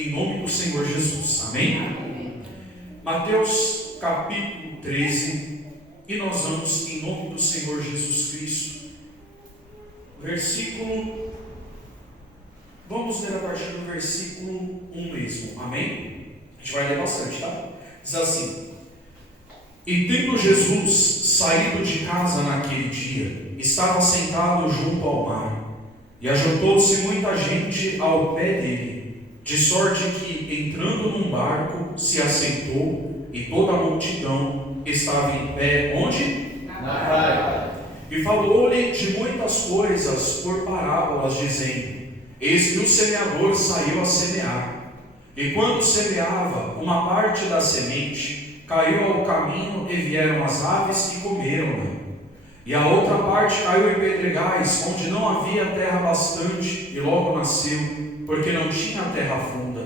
Em nome do Senhor Jesus, amém? Mateus capítulo 13, e nós vamos em nome do Senhor Jesus Cristo, vamos ler a partir do versículo 1 mesmo, amém? A gente vai ler bastante, tá? Diz assim: E tendo Jesus saído de casa naquele dia, estava sentado junto ao mar, e ajuntou-se muita gente ao pé dele, de sorte que, entrando num barco, se assentou, e toda a multidão estava em pé, onde? Na praia. E falou-lhe de muitas coisas por parábolas, dizendo: Eis que o semeador saiu a semear. E quando semeava, uma parte da semente caiu ao caminho, e vieram as aves e comeram-na. E a outra parte caiu em pedregais, onde não havia terra bastante, e logo nasceu, porque não tinha terra funda.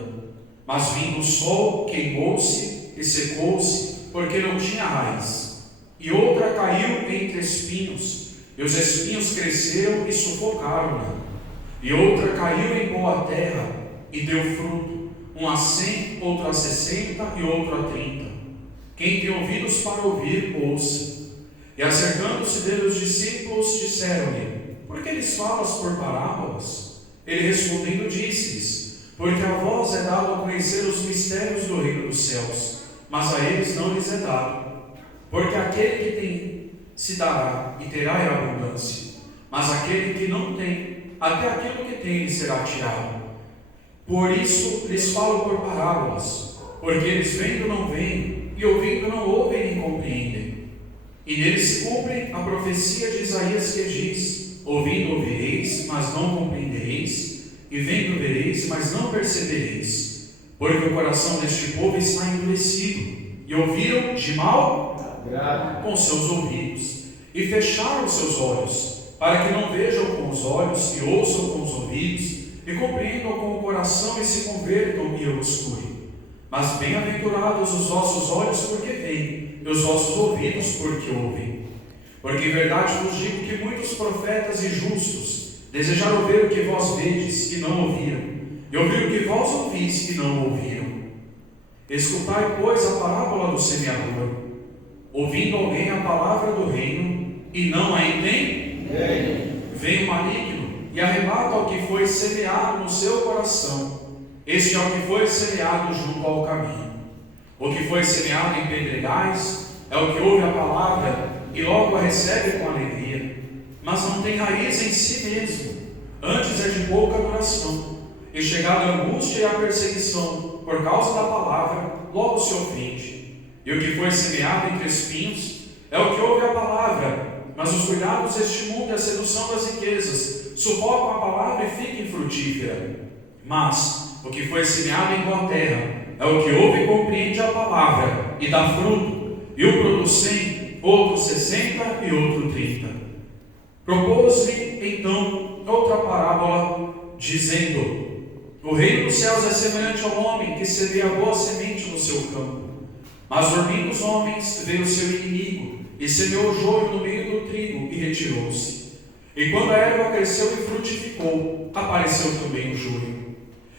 Mas vindo o sol, queimou-se e secou-se, porque não tinha raiz. E outra caiu entre espinhos, e os espinhos cresceram e sufocaram-na. E outra caiu em boa terra, e deu fruto, um a 100, outro a 60 e outro a 30. Quem tem ouvidos para ouvir, ouça. E acercando-se dele os discípulos, disseram-lhe: Por que lhes falas por parábolas? Ele respondendo disse-lhes: Porque a vós é dado a conhecer os mistérios do reino dos céus, mas a eles não lhes é dado. Porque aquele que tem se dará e terá em abundância, mas aquele que não tem, até aquilo que tem lhe será tirado. Por isso lhes falo por parábolas, porque eles vendo não veem, e ouvindo não ouvem nem compreendem. E neles se cumpre a profecia de Isaías, que diz: Ouvindo ouvireis, mas não compreendereis, e vendo vereis, mas não percebereis, porque o coração deste povo está endurecido, e ouviram de mal com seus ouvidos, e fecharam seus olhos, para que não vejam com os olhos, e ouçam com os ouvidos, e compreendam com o coração, e se convertam, e eu os cure. Mas bem-aventurados os vossos olhos, porque veem, e os vossos ouvidos, porque ouvem. Porque em verdade vos digo que muitos profetas e justos desejaram ver o que vós vedes, e não ouviram, e ouvir o que vós ouvis, e não ouviram. Escutai, pois, a parábola do semeador. Ouvindo alguém a palavra do reino, e não a entende, vem o maligno, e arrebata o que foi semeado no seu coração. Este é o que foi semeado junto ao caminho. O que foi semeado em pedregais é o que ouve a palavra e logo a recebe com alegria, mas não tem raiz em si mesmo, antes é de pouca duração, e chegada a angústia e a perseguição, por causa da palavra, logo se ofende. E o que foi semeado entre espinhos é o que ouve a palavra, mas os cuidados deste mundo e a sedução das riquezas sufocam a palavra e fica infrutífera. Mas o que foi semeado em boa terra é o que ouve e compreende a palavra e dá fruto, e o produz 100, outro 60 e outro 30. Propôs-lhe então outra parábola, dizendo: o reino dos céus é semelhante ao homem que semeia boa semente no seu campo. Mas dormindo os homens, veio o seu inimigo, e semeou o joio no meio do trigo, e retirou-se. E quando a erva cresceu e frutificou, apareceu também o joio.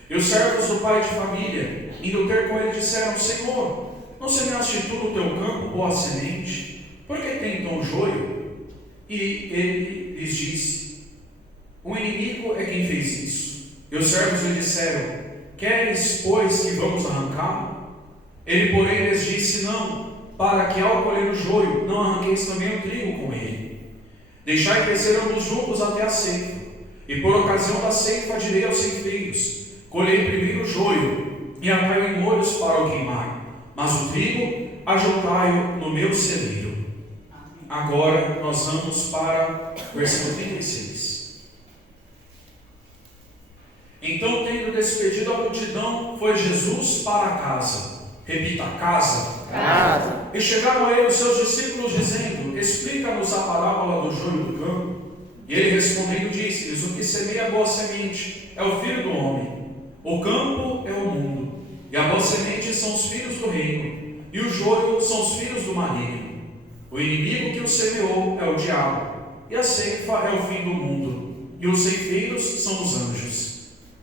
E os servos do pai de família, indo ter com ele, disseram: Senhor, não semeaste tu no teu campo boa semente? Por que tem então joio? E ele lhes disse: o inimigo é quem fez isso. E os servos lhe disseram: queres, pois, que vamos arrancá-lo? Ele, porém, lhes disse: não, para que ao colher o joio, não arranqueis também o trigo com ele. Deixai crescer ambos juntos até a ceifa, e por ocasião da ceifa direi aos ceifeiros: colhei primeiro o joio, e atai-o em molhos para o queimar, mas o trigo ajuntai-o no meu celeiro. Agora nós vamos para o versículo 36. Então, tendo despedido a multidão, foi Jesus para casa. Repita: casa. Casa. E chegaram a ele os seus discípulos, dizendo: explica-nos a parábola do joio do campo. E ele respondendo disse-lhes: o que semeia a boa semente é o filho do homem. O campo é o mundo, e a boa semente são os filhos do reino, e o joio são os filhos do maligno. O inimigo que o semeou é o diabo, e a ceifa é o fim do mundo, e os ceifeiros são os anjos.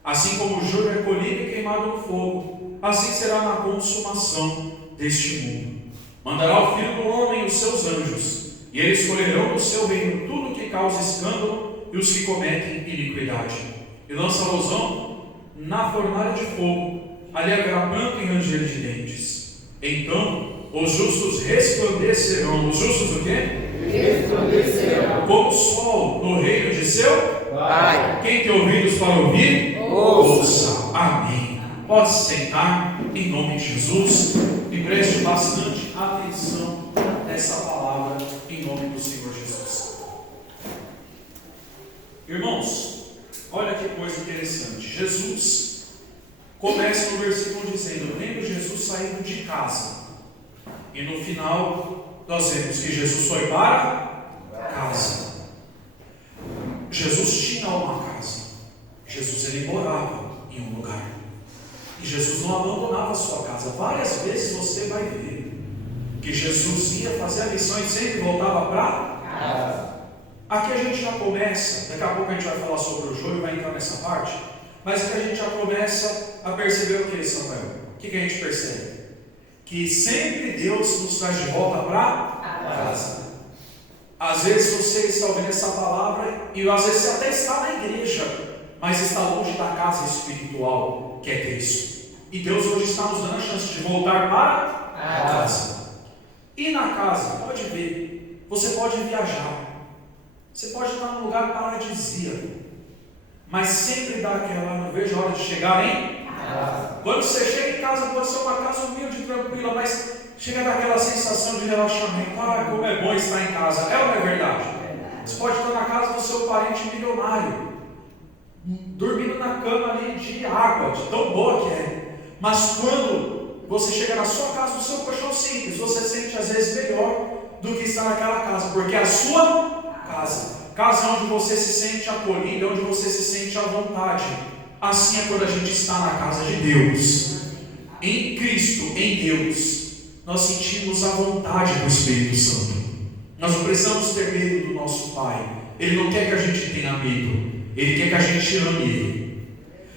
Assim como o joio é colhido e queimado no fogo, assim será na consumação deste mundo. Mandará o Filho do Homem os seus anjos, e eles colherão no seu reino tudo que causa escândalo e os que cometem iniquidade, e lançá-los-ão na fornalha de fogo, ali haverá pranto e ranger de dentes. Então os justos resplandecerão. Os justos o quê? Resplandecerão como o sol no reino de seu Pai. Quem tem ouvidos para ouvir, Ouça. Amém. Pode se sentar em nome de Jesus e preste bastante atenção nessa palavra em nome do Senhor Jesus. Irmãos, olha que coisa interessante. Jesus começa no versículo dizendo: tendo Jesus saído de casa. E no final nós vemos que Jesus foi para casa. Jesus tinha uma casa. Jesus ele morava em um lugar. E Jesus não abandonava a sua casa. Várias vezes você vai ver que Jesus ia fazer a lição e sempre voltava para casa. Aqui a gente já começa, daqui a pouco a gente vai falar sobre o joio e vai entrar nessa parte, mas aqui a gente já começa a perceber o que, Samuel? O que a gente percebe? Que sempre Deus nos traz de volta para casa. Às vezes você está ouvindo essa palavra e às vezes você até está na igreja, mas está longe da casa espiritual que é Cristo. E Deus hoje está nos dando a chance de voltar para casa. E na casa, pode ver, você pode viajar. Você pode estar num lugar paradisíaco, mas sempre dá aquela, não vejo a hora de chegar em casa. Quando você chega em casa, pode ser uma casa humilde e tranquila, mas chega daquela sensação de relaxamento. Ah, como é bom estar em casa. É ou não é verdade? Você pode estar na casa do seu parente milionário, dormindo na cama ali de água, de tão boa que é. Mas quando você chega na sua casa, no seu colchão simples, você sente às vezes melhor do que estar naquela casa, porque é a sua casa onde você se sente acolhido, onde você se sente à vontade. Assim é quando a gente está na casa de Deus, em Cristo, em Deus, nós sentimos a vontade do Espírito Santo. Nós não precisamos ter medo do nosso Pai. Ele não quer que a gente tenha medo, Ele quer que a gente ame Ele.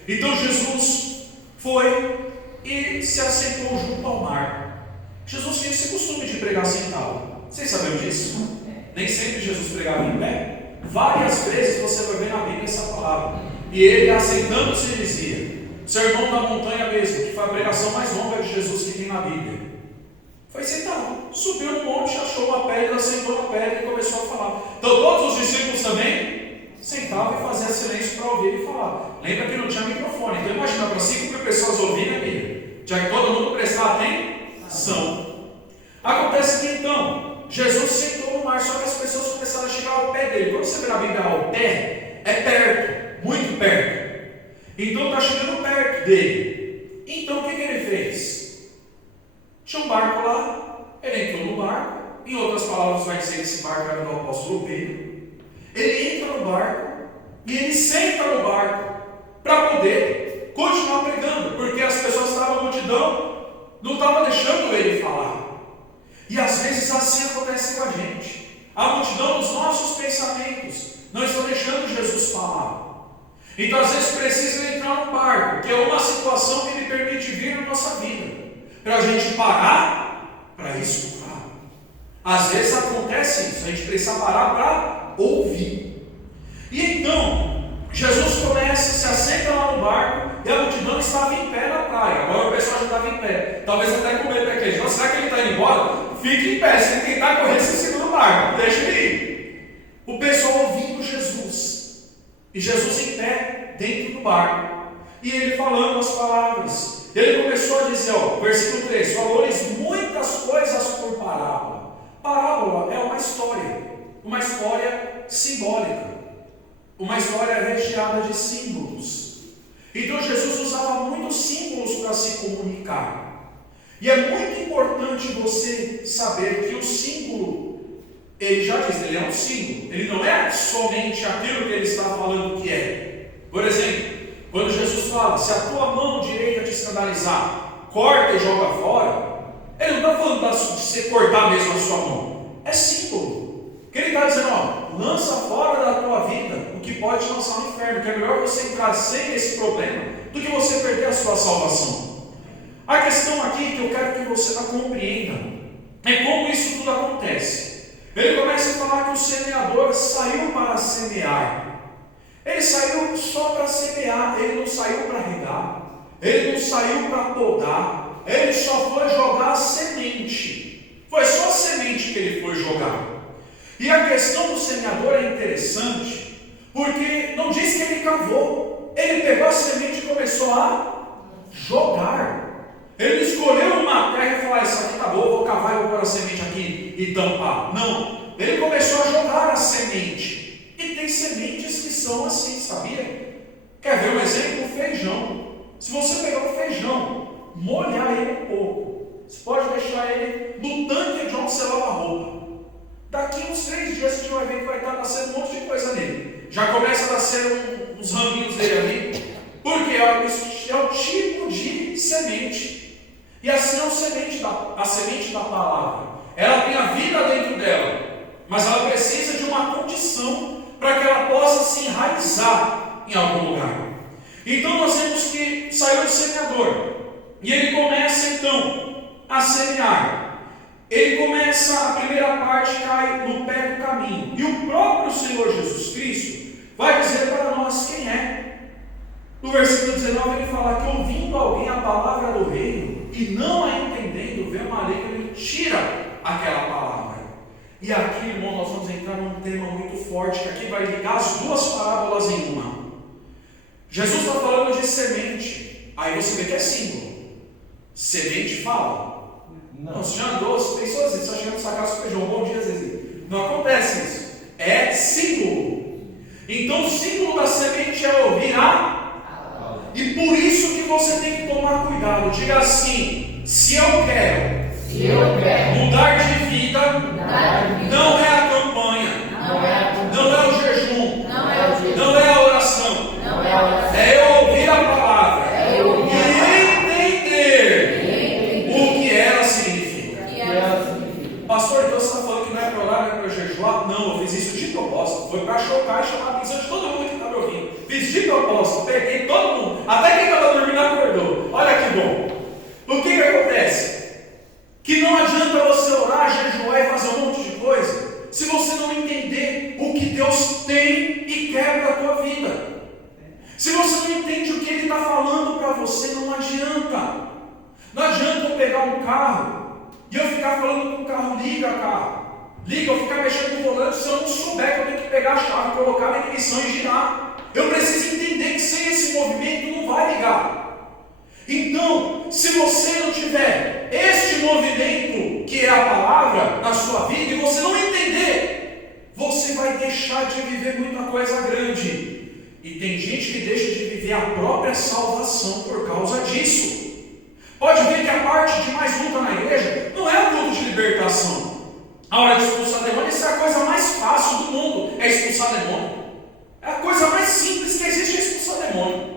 Então Jesus foi e se assentou junto ao mar. Jesus tinha esse costume de pregar sentado. Vocês sabiam disso? Nem sempre Jesus pregava em pé. Várias vezes você vai ver na Bíblia essa palavra. sentado. E ele, assentando-se, dizia: Sermão da Montanha mesmo, que foi a pregação mais longa de Jesus que tem na Bíblia. Foi sentado, subiu no monte, achou uma pedra, sentou na pedra e começou a falar. Então todos os discípulos também sentavam e faziam silêncio para ouvir ele falar. Lembra que não tinha microfone, então imagina, para 5.000 pessoas ouvirem a Bíblia, tinha que todo mundo prestar atenção. Acontece que então, Jesus sentou no mar, só que as pessoas começaram a chegar ao pé dele. Quando você vê na Bíblia ao pé, é perto, muito perto. Então está chegando perto dele. Então o que ele fez? Tinha um barco lá, ele entrou no barco. Em outras palavras, vai dizer que esse barco era do apóstolo Pedro. Ele entra no barco e ele senta no barco para poder continuar pregando, porque as pessoas estavam, a multidão não estava deixando ele falar. E às vezes assim acontece com a gente. A multidão dos nossos pensamentos não está deixando Jesus falar. Então às vezes precisa entrar no barco, que é uma situação que Ele permite vir na nossa vida, para a gente parar para escutar. Às vezes acontece isso, a gente precisa parar para ouvir. E então Jesus começa, se assenta lá no barco, e a multidão estava em pé na praia. Agora o pessoal já estava em pé, talvez até com medo daquele. Então, será que ele está indo embora? Fique em pé, se ele tentar correr, se segura no barco, deixa ele ir. O pessoal ouvindo Jesus, e Jesus em pé dentro do barco, e ele falando as palavras. Ele começou a dizer, versículo 3: falou-lhes muitas coisas por parábola. Parábola é uma história simbólica, uma história recheada de símbolos. Então Jesus usava muitos símbolos para se comunicar. E é muito importante você saber que o símbolo, ele já diz, ele é um símbolo. Ele não é somente aquilo que ele está falando que é. Por exemplo, quando Jesus fala: se a tua mão direita te escandalizar, corta e joga fora. Ele não está falando de você cortar mesmo a sua mão. É símbolo. Que ele está dizendo, lança fora da tua vida o que pode te lançar no inferno, que é melhor você entrar sem esse problema do que você perder a sua salvação. A questão aqui que eu quero que você compreenda é como isso tudo acontece. Ele começa a falar que o semeador saiu para semear. Ele saiu só para semear, ele não saiu para regar, ele não saiu para podar, ele só foi jogar a semente. Foi só a semente que ele foi jogar. E a questão do semeador é interessante, porque não diz que ele cavou, ele pegou a semente e começou a jogar. Ele escolheu uma terra e falou: isso aqui tá bom, vou cavar e vou pôr a semente aqui e tampar. Não, ele começou a jogar a semente. E tem sementes que são assim, sabia? Quer ver um exemplo? O feijão. Se você pegar o feijão, molhar ele um pouco, você pode deixar ele no tanque de onde você lava a roupa. Daqui uns 3 dias você vai ver que vai estar nascendo um monte de coisa nele. Já começa a nascer uns raminhos dele ali. Porque é o tipo de semente. E assim é a semente da palavra. Ela tem a vida dentro dela, mas ela precisa de uma condição para que ela possa se enraizar em algum lugar. Então nós vemos que saiu o semeador. E ele começa então a semear. Ele começa, a primeira parte cai no pé do caminho. E o próprio Senhor Jesus Cristo vai dizer para nós quem é. No versículo 19 ele fala que ouvindo alguém a palavra do reino e não a entendendo, vê uma lei que ele tira aquela palavra. E aqui, irmão, nós vamos entrar num tema muito forte, que aqui vai ligar as duas parábolas em uma. Jesus está falando de semente. Aí você vê que é símbolo. Semente fala. Não, você já andou, você pensou assim, você está chegando nessa casa com feijão, bom dia, Zezinho. Não acontece isso. É símbolo. Então o símbolo da semente é ouvir e por isso que você tem que tomar cuidado. Diga assim: se eu quero mudar de vida, não é a campanha, não é o jejum, não é a oração, é eu ouvir a palavra e entender o que ela significa. Pastor, então você está falando que não é para orar, não é para jejuar? Não, eu fiz isso de propósito. Foi para chocar e chamar a atenção de todo mundo que está me ouvindo. Fiz de propósito, peguei todo mundo, até quem estava dormindo acordou. Olha que bom. O que acontece? Que não adianta você orar, jejuar e fazer um monte de coisa se você não entender o que Deus tem e quer para a tua vida. não entende o que ele está falando para você, não adianta. Não adianta eu pegar um carro e eu ficar falando com o carro, liga carro. Liga, eu ficar mexendo no volante, se eu não souber que eu tenho que pegar a chave, colocar na ignição e girar. Eu preciso entender que sem esse movimento não vai ligar. Então, se você não tiver este movimento, que é a palavra, na sua vida, e você não entender, você vai deixar de viver muita coisa grande. E tem gente que deixa de viver a própria salvação por causa disso. Pode ver que a parte de mais luta na igreja não é o culto de libertação. A hora de expulsar demônio, isso é a coisa mais fácil do mundo, é expulsar demônio. É a coisa mais simples que existe, é expulsar demônio.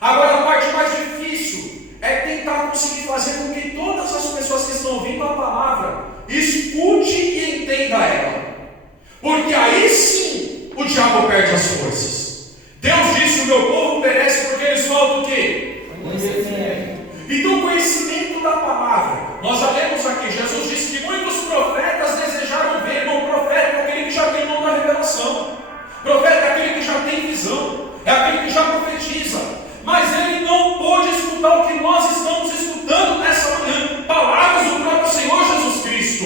Agora a parte mais difícil é tentar conseguir fazer com que todas as pessoas que estão ouvindo a palavra escute e entenda ela. Porque aí sim o diabo perde as forças. Deus disse: o meu povo perece porque eles faltam o quê? Conhecimento. Então, conhecimento da palavra. Nós já lemos aqui, Jesus disse que muitos profetas desejaram ver. Não, profeta é aquele que já tem dom da revelação. Profeta é aquele que já tem visão, é aquele que já profetiza. Mas ele não pôde escutar o que nós estamos escutando nessa manhã, palavras do próprio Senhor Jesus Cristo.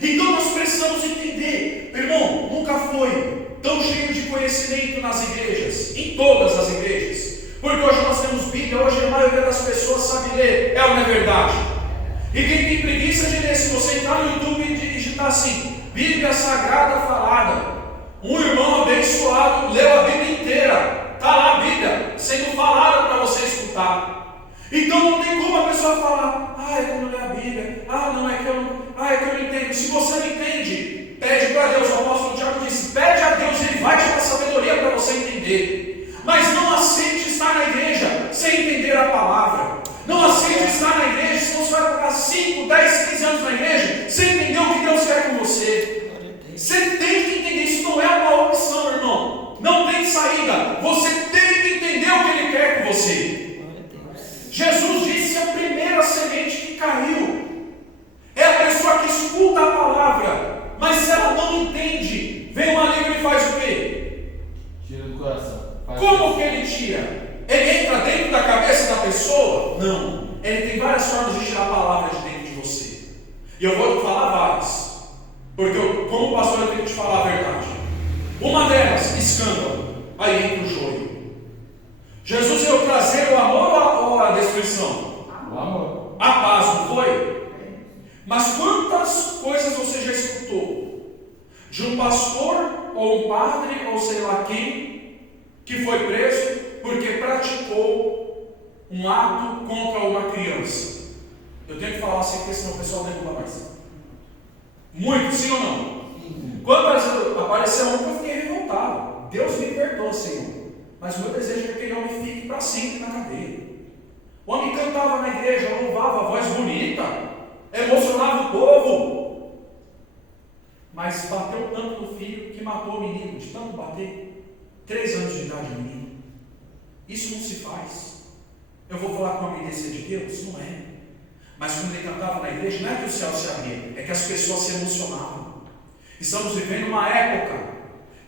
Então nós precisamos entender, irmão, nunca foi tão cheio de conhecimento nas igrejas, em todas as igrejas. Porque hoje nós temos Bíblia, hoje a maioria das pessoas sabe ler, é ou não é verdade? E quem tem preguiça de ler, se você entrar no YouTube e digitar assim, Bíblia Sagrada Falada, um irmão abençoado leu a Bíblia inteira, está lá a Bíblia sendo falada para você escutar. Então não tem como a pessoa falar: é que eu não leio a Bíblia, é que eu não entendo. Se você não entende, pede para Deus. O apóstolo Tiago disse: pede a Deus, Ele vai te dar sabedoria para você entender. Mas não aceite estar na igreja sem entender a palavra. Não aceite estar na igreja, senão você vai ficar 5, 10, 15 anos na igreja sem entender o que Deus quer com você. Você tem que entender, isso não é uma opção, irmão. Não tem saída. Você tem que entender o que Ele quer com você. Jesus disse: a primeira semente que caiu é a pessoa que escuta a palavra, mas se ela não entende, vem uma língua e faz o quê? Tira do coração. Como que ele tira? Ele entra dentro da cabeça da pessoa? Não. Ele tem várias formas de tirar a palavra de dentro de você. E eu vou falar várias. Porque eu, como pastor, eu tenho que te falar a verdade. Uma delas, escândalo. Aí entra o joio. Jesus veio trazer o amor ou a destruição? O amor. A paz, não foi? Mas quantas coisas você já escutou? De um pastor, ou um padre, ou sei lá quem, que foi preso porque praticou um ato contra uma criança. Eu tenho que falar assim, porque senão o pessoal derruba mais. Muito, sim ou não? Quando apareceu um que eu fiquei revoltado. Deus me perdoa, Senhor. Mas o meu desejo é que aquele homem fique para sempre na cadeia. O homem cantava na igreja, louvava, a voz bonita, emocionava o povo. Mas bateu tanto no filho que matou o menino, de tanto bater. 3 anos de idade, menino. Isso não se faz. Eu vou falar com a obediência de Deus? Não é. Mas quando ele cantava na igreja, não é que o céu se abria, é que as pessoas se emocionavam. Estamos vivendo uma época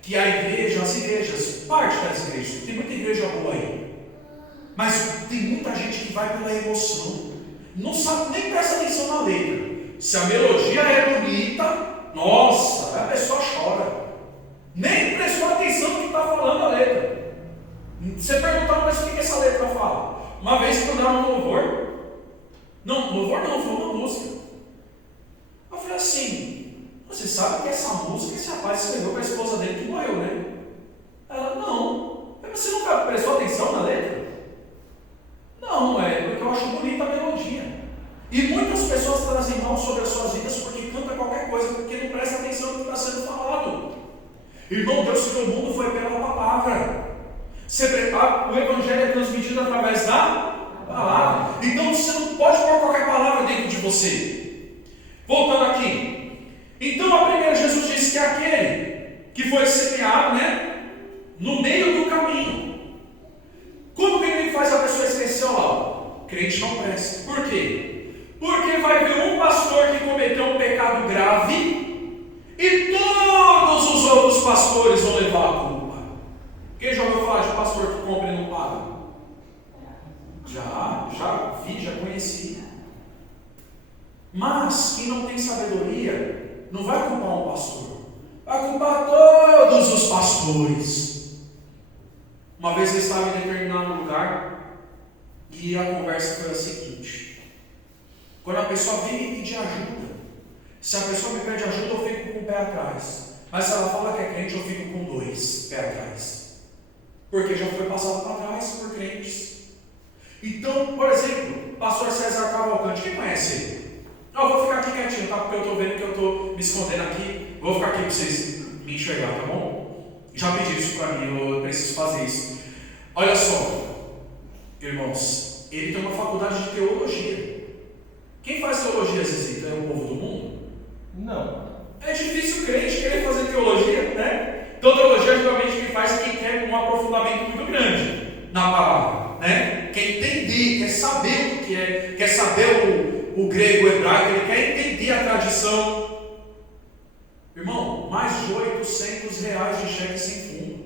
que a igreja, as igrejas, parte das igrejas, tem muita igreja boa aí, mas tem muita gente que vai pela emoção, não sabe, nem presta atenção na letra. Se a melodia é bonita, nossa, a pessoa chora. Nem prestou atenção no que está falando a letra. Você perguntar, mas o que essa letra fala? Uma vez que mandaram no louvor, louvor não, foi uma música. Eu falei assim: você sabe que essa música esse rapaz escreveu para a esposa dele que morreu, né? Ela: não. Mas você nunca prestou atenção na letra? Não, é porque eu acho bonita a melodia. E muitas pessoas trazem mal sobre as suas vidas porque canta qualquer coisa, porque não presta atenção no que está sendo falado. Irmão, Deus criou o mundo foi pela palavra. O evangelho é transmitido através da palavra. Então você não pode pôr qualquer palavra dentro de você. Voltando aqui. Então a primeira, Jesus disse que é aquele que foi semeado, no meio do caminho. Como que ele faz a pessoa esquecer lá? Crente não presta. Por quê? Porque vai ver um pastor que cometeu um pecado grave e todos os outros pastores vão levar a culpa. Quem já ouviu falar de pastor que compra e não paga? Já vi, já conheci. Mas quem não tem sabedoria não vai culpar um pastor, vai culpar todos os pastores. Uma vez eu estava em determinado lugar e a conversa foi a seguinte: quando a pessoa vem me pedir ajuda, se a pessoa me pede ajuda, eu fico com o pé atrás. Mas se ela fala que é crente, eu fico com 2 pés atrás. Porque já foi passado para trás por crentes. Então, por exemplo, pastor César Cavalcante, quem conhece ele? Eu vou ficar aqui quietinho, tá? Porque eu estou vendo que eu estou me escondendo aqui. Vou ficar aqui para vocês me enxergar, tá bom? Já pedi isso para mim, eu preciso fazer isso. Olha só, irmãos, ele tem uma faculdade de teologia. Quem faz teologia, Zezito? É o povo do mundo? Não. É difícil o crente querer fazer teologia, né? Então, teologia, geralmente, quem faz é quem quer um aprofundamento muito grande na palavra, né? Quer entender, quer saber o que é, quer saber o grego, o hebraico, ele quer entender a tradição. Irmão, mais de R$800 de cheque sem fundo.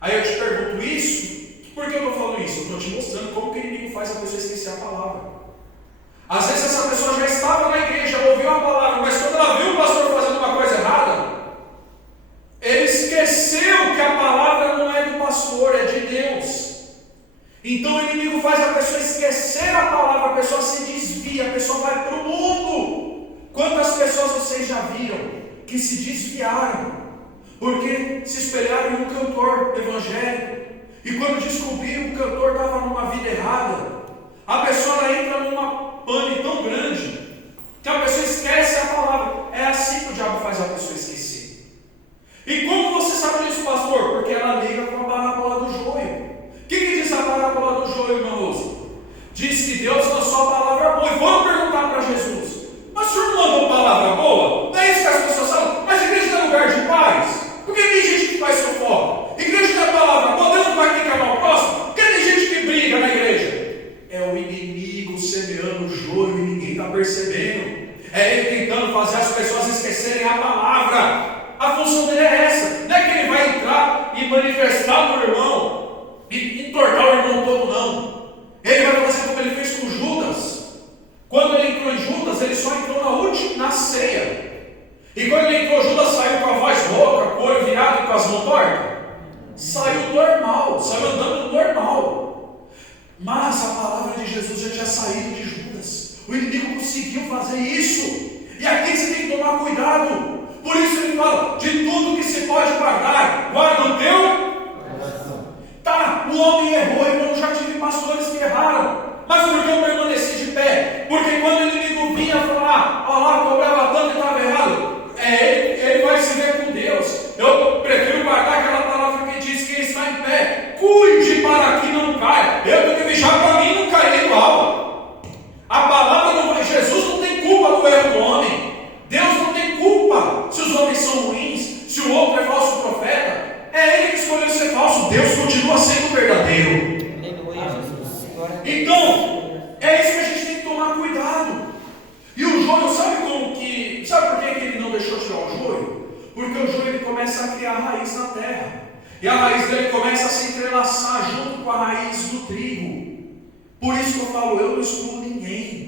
Aí eu te pergunto isso, por que eu estou falando isso? Eu estou te mostrando como que o inimigo faz a pessoa esquecer a palavra. Às vezes essa pessoa já estava na igreja, ouviu a palavra, mas quando ela viu o pastor fazendo uma coisa errada, ele esqueceu que a palavra não é do pastor, é de Deus. Então o inimigo faz a pessoa esquecer a palavra, a pessoa se desvia, a pessoa vai para o mundo. Quantas pessoas vocês já viram que se desviaram, porque se espelharam em um cantor evangélico, e quando descobriram que o cantor estava numa vida errada, a pessoa entra numa pane tão grande que a pessoa esquece a palavra. É assim que o diabo faz a pessoa esquecer. E como você sabe disso, pastor? Porque ela liga com a parábola do joio. O que diz a parábola do joio, meu rosto? Diz que Deus lançou a palavra boa. E vamos perguntar para Jesus: mas o senhor não mandou palavra boa? Não é isso que as pessoas falam? Mas a igreja não é lugar de paz? Porque tem gente que faz fofoca. Igreja não é palavra boa, Deus não vai ter que amar o próximo? Porque tem gente que briga na igreja. É o inimigo semeando o joio e ninguém está percebendo. É ele tentando fazer as pessoas esquecerem a palavra. A função dele é essa. Não é que ele vai entrar e manifestar no irmão e entortar o irmão todo, não. Ele vai fazer como ele fez com Judas. Quando ele entrou em Judas, ele só entrou na ceia. E quando ele entrou, Judas saiu com a voz rouca, com o olho virado e com as mãos tortas. Saiu normal, saiu andando normal. Mas a palavra de Jesus já tinha saído de Judas. O inimigo conseguiu fazer isso. E aqui você tem que tomar cuidado. Por isso ele fala: de tudo que se pode guardar, guarda o teu coração. Tá, o homem errou, eu já tive pastores que erraram. Mas por que eu permaneci de pé? Porque quando o inimigo vinha falar: ó lá, cobrava tanto e estava errado, ele vai se ver com Deus. Eu prefiro guardar aquela palavra que diz: quem está em pé, cuide para que não caia. Eu tenho que vigiar para mim não cair igual. A palavra não vai. Jesus não tem culpa do erro do homem. Deus não tem culpa se os homens são ruins, se o outro é falso profeta. É ele que escolheu ser falso. Deus continua sendo verdadeiro. Então, é isso que a gente tem que tomar cuidado. E o joio, sabe por que ele não deixou tirar o joio? Porque o joio ele começa a criar raiz na terra. E a raiz dele começa a se entrelaçar junto com a raiz do trigo. Por isso que eu falo: eu não excluo ninguém.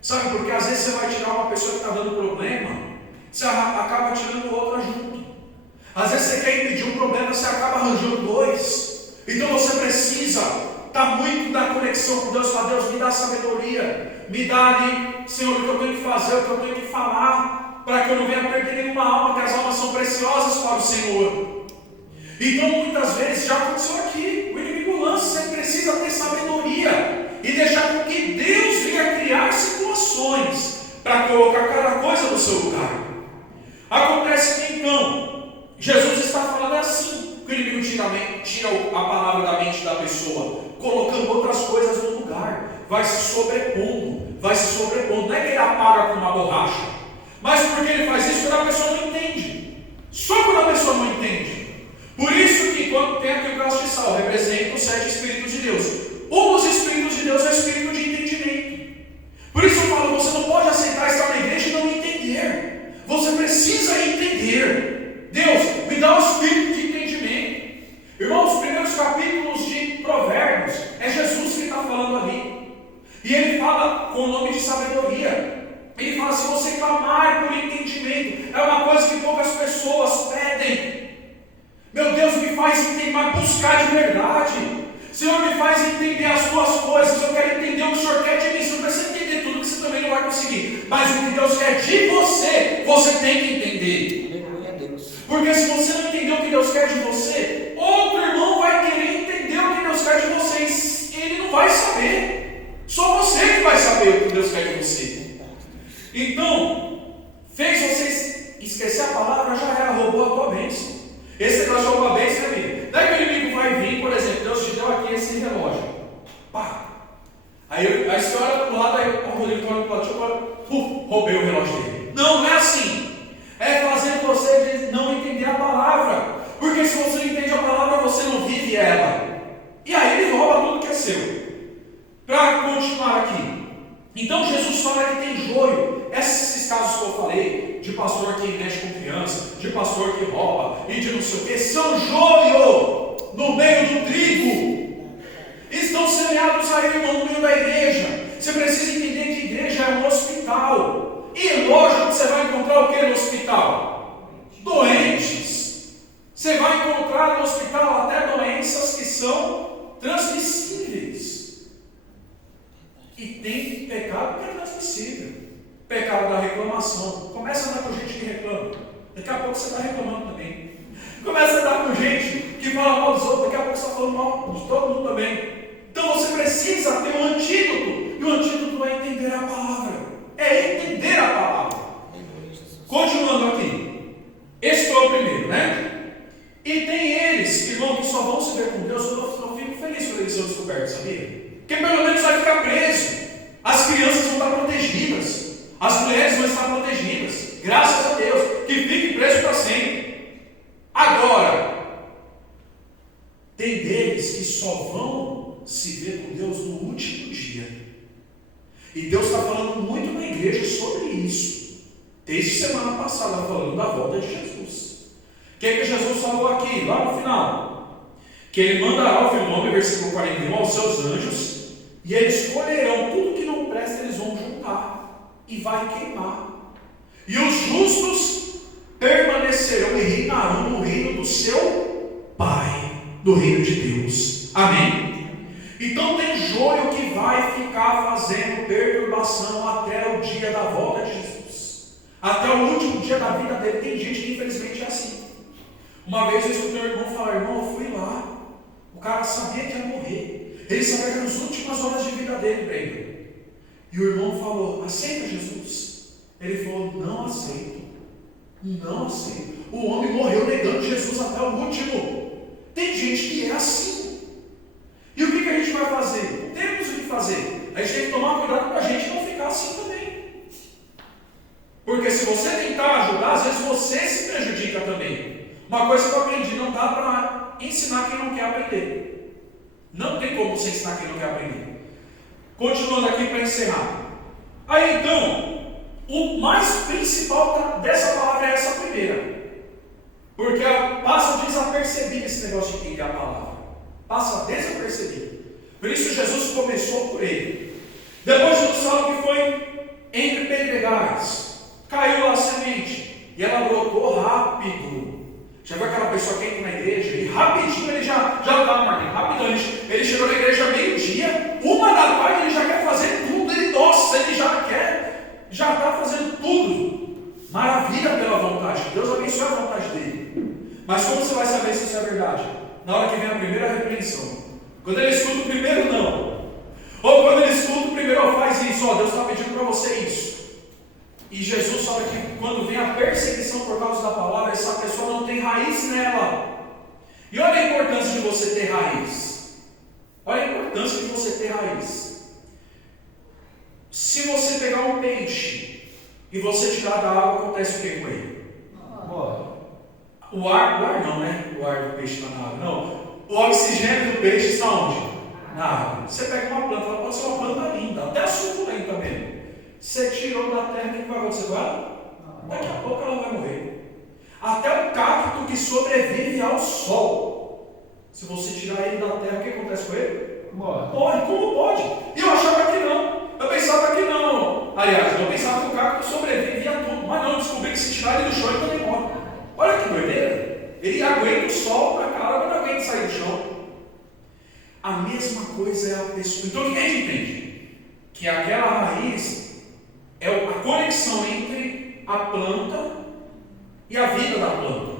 Sabe, porque às vezes você vai tirar uma pessoa que está dando problema, você acaba tirando outra junto. Às vezes você quer impedir um problema, você acaba arranjando 2. Então você precisa estar muito na conexão com Deus. Fala: Deus, me dá sabedoria, me dá ali, Senhor, o que eu tenho que fazer, o que eu tenho que falar, para que eu não venha perder nenhuma alma, que as almas são preciosas para o Senhor. Então muitas vezes, já aconteceu aqui, o inimigo lança, você precisa ter sabedoria e deixar com que Deus venha criar situações para colocar cada coisa no seu lugar. Acontece que então, Jesus está falando assim, que o inimigo tira a palavra da mente da pessoa, colocando outras coisas no lugar, vai se sobrepondo. Não é que ele apaga com uma borracha, mas porque ele faz isso quando a pessoa não entende. Só quando a pessoa não entende. Por isso que quando tem aqui o castiçal, representa os 7 Espíritos de Deus. Um dos Espíritos de Deus é o Espírito de entendimento. Por isso eu falo: você não pode aceitar estar na igreja e não entender. Você precisa entender. Deus, me dá o Espírito de entendimento. fala com o nome de sabedoria. Ele fala: se você clamar por entendimento, é uma coisa que poucas pessoas pedem. Meu Deus, me faz entender, mas buscar de verdade. Senhor, me faz entender as tuas coisas. Eu quero entender o que o Senhor quer de mim. Você não precisa entender tudo, que você também não vai conseguir. Mas o que Deus quer de você, você tem que entender. Porque se você não entender o que Deus quer de você, outro irmão vai querer entender o que Deus quer de você. E ele não vai saber. Só você que vai saber o que Deus quer de você. Então, fez você esquecer a palavra, já era, roubou a tua bênção. Esse negócio de roubar a bênção, amigo. Daí que o inimigo vai vir, por exemplo, Deus te deu aqui esse relógio. Pá. Aí você olha para o lado, aí o Rodrigo olha para o lado, roubei o relógio dele. Não, não é assim. É fazendo você não entender a palavra. Porque se você não entende a palavra, você não vive ela. E aí ele rouba tudo que é seu. Para continuar aqui. Então Jesus fala que tem joio. Esses casos que eu falei, de pastor que mexe com criança, de pastor que rouba e de não sei o que, são joio no meio do trigo. Estão semeados aí, irmão, no meio da igreja. Você precisa entender que igreja é um hospital. E lógico que você vai encontrar o que no hospital? Doentes. Você vai encontrar no hospital até doenças que são transmissíveis. E tem pecado que é transmissível. Pecado da reclamação. Começa a andar com gente que reclama. Daqui a pouco você está reclamando também. Começa a andar com gente que fala mal dos outros. Daqui a pouco você está falando mal de todo mundo também. Então você precisa ter um antídoto. E o antídoto é entender a palavra. É entender a palavra. Continuando aqui. Esse foi o primeiro, né? E tem eles, irmão, que só vão se ver com Deus. Eu fico feliz por eles serem descobertos, sabia? Porque pelo menos vai ficar preso. As crianças vão estar protegidas. As mulheres vão estar protegidas. Graças a Deus. Que fique preso para sempre. Agora, tem deles que só vão se ver com Deus no último dia. E Deus está falando muito na igreja sobre isso. Desde semana passada, falando da volta de Jesus. O que é que Jesus falou aqui, lá no final? Que ele mandará o Filho do Homem, versículo 41, aos seus anjos. E eles colherão tudo que não presta, eles vão juntar e vai queimar. E os justos permanecerão e reinarão no reino do seu Pai, do reino de Deus. Amém? Então tem joio que vai ficar fazendo perturbação até o dia da volta de Jesus, até o último dia da vida dele. Tem gente que infelizmente é assim. Uma vez eu escutei um irmão falar: irmão, eu fui lá, o cara sabia que ia morrer. Ele sabia que eram as últimas horas de vida dele, Breno. E o irmão falou: aceita Jesus? Ele falou: não aceito. Não aceito. O homem morreu negando Jesus até o último. Tem gente que é assim. E o que a gente vai fazer? Temos o que fazer. A gente tem que tomar cuidado para a gente não ficar assim também. Porque se você tentar ajudar, às vezes você se prejudica também. Uma coisa que eu aprendi: não dá para ensinar quem não quer aprender. Não tem como você ensinar quem não quer aprender. Continuando aqui para encerrar. Aí então, o mais principal dessa palavra é essa primeira. Porque passa desapercebido esse negócio de entender a palavra. Passa desapercebido. Por isso Jesus começou por ele. Depois Jesus fala que foi entre pedregais. Caiu lá a semente. E ela brotou rápido. Já foi aquela pessoa que entra na igreja e rapidinho ele já está, Marquinhos, rapidão. Ele chegou na igreja meio-dia, 1h ele já quer fazer tudo. Ele já está fazendo tudo. Maravilha pela vontade. Deus abençoe a vontade dele. Mas como você vai saber se isso é verdade? Na hora que vem a primeira repreensão. Quando ele escuta o primeiro não. Ou quando ele escuta o primeiro faz isso. Ó, Deus está pedindo para você isso. E Jesus fala que quando vem a perseguição por causa da palavra, essa pessoa não tem raiz nela. E olha a importância de você ter raiz. Olha a importância de você ter raiz. Se você pegar um peixe e você tirar da água, acontece o que com ele? Morre. O ar não, né? O ar do peixe está na água. Não. O oxigênio do peixe está onde? Na água. Você pega uma planta, ela pode ser uma planta linda, até suculenta mesmo. Você tirou da terra, o que vai acontecer com ela? Daqui a pouco ela vai morrer. Até o cacto que sobrevive ao sol, se você tirar ele da terra, o que acontece com ele? Morre. Morre. Como pode? E eu achava que não. Eu pensei pensava que não. Aliás, eu pensava que o cacto sobrevivia a tudo. Mas não, descobri que se tirar ele do chão, ele também morre. Olha que doideira. Ele aguenta o sol pra cá, mas não aguenta sair do chão. A mesma coisa é a pessoa. Então, o que a gente entende? Que aquela raiz é a conexão entre a planta e a vida da planta.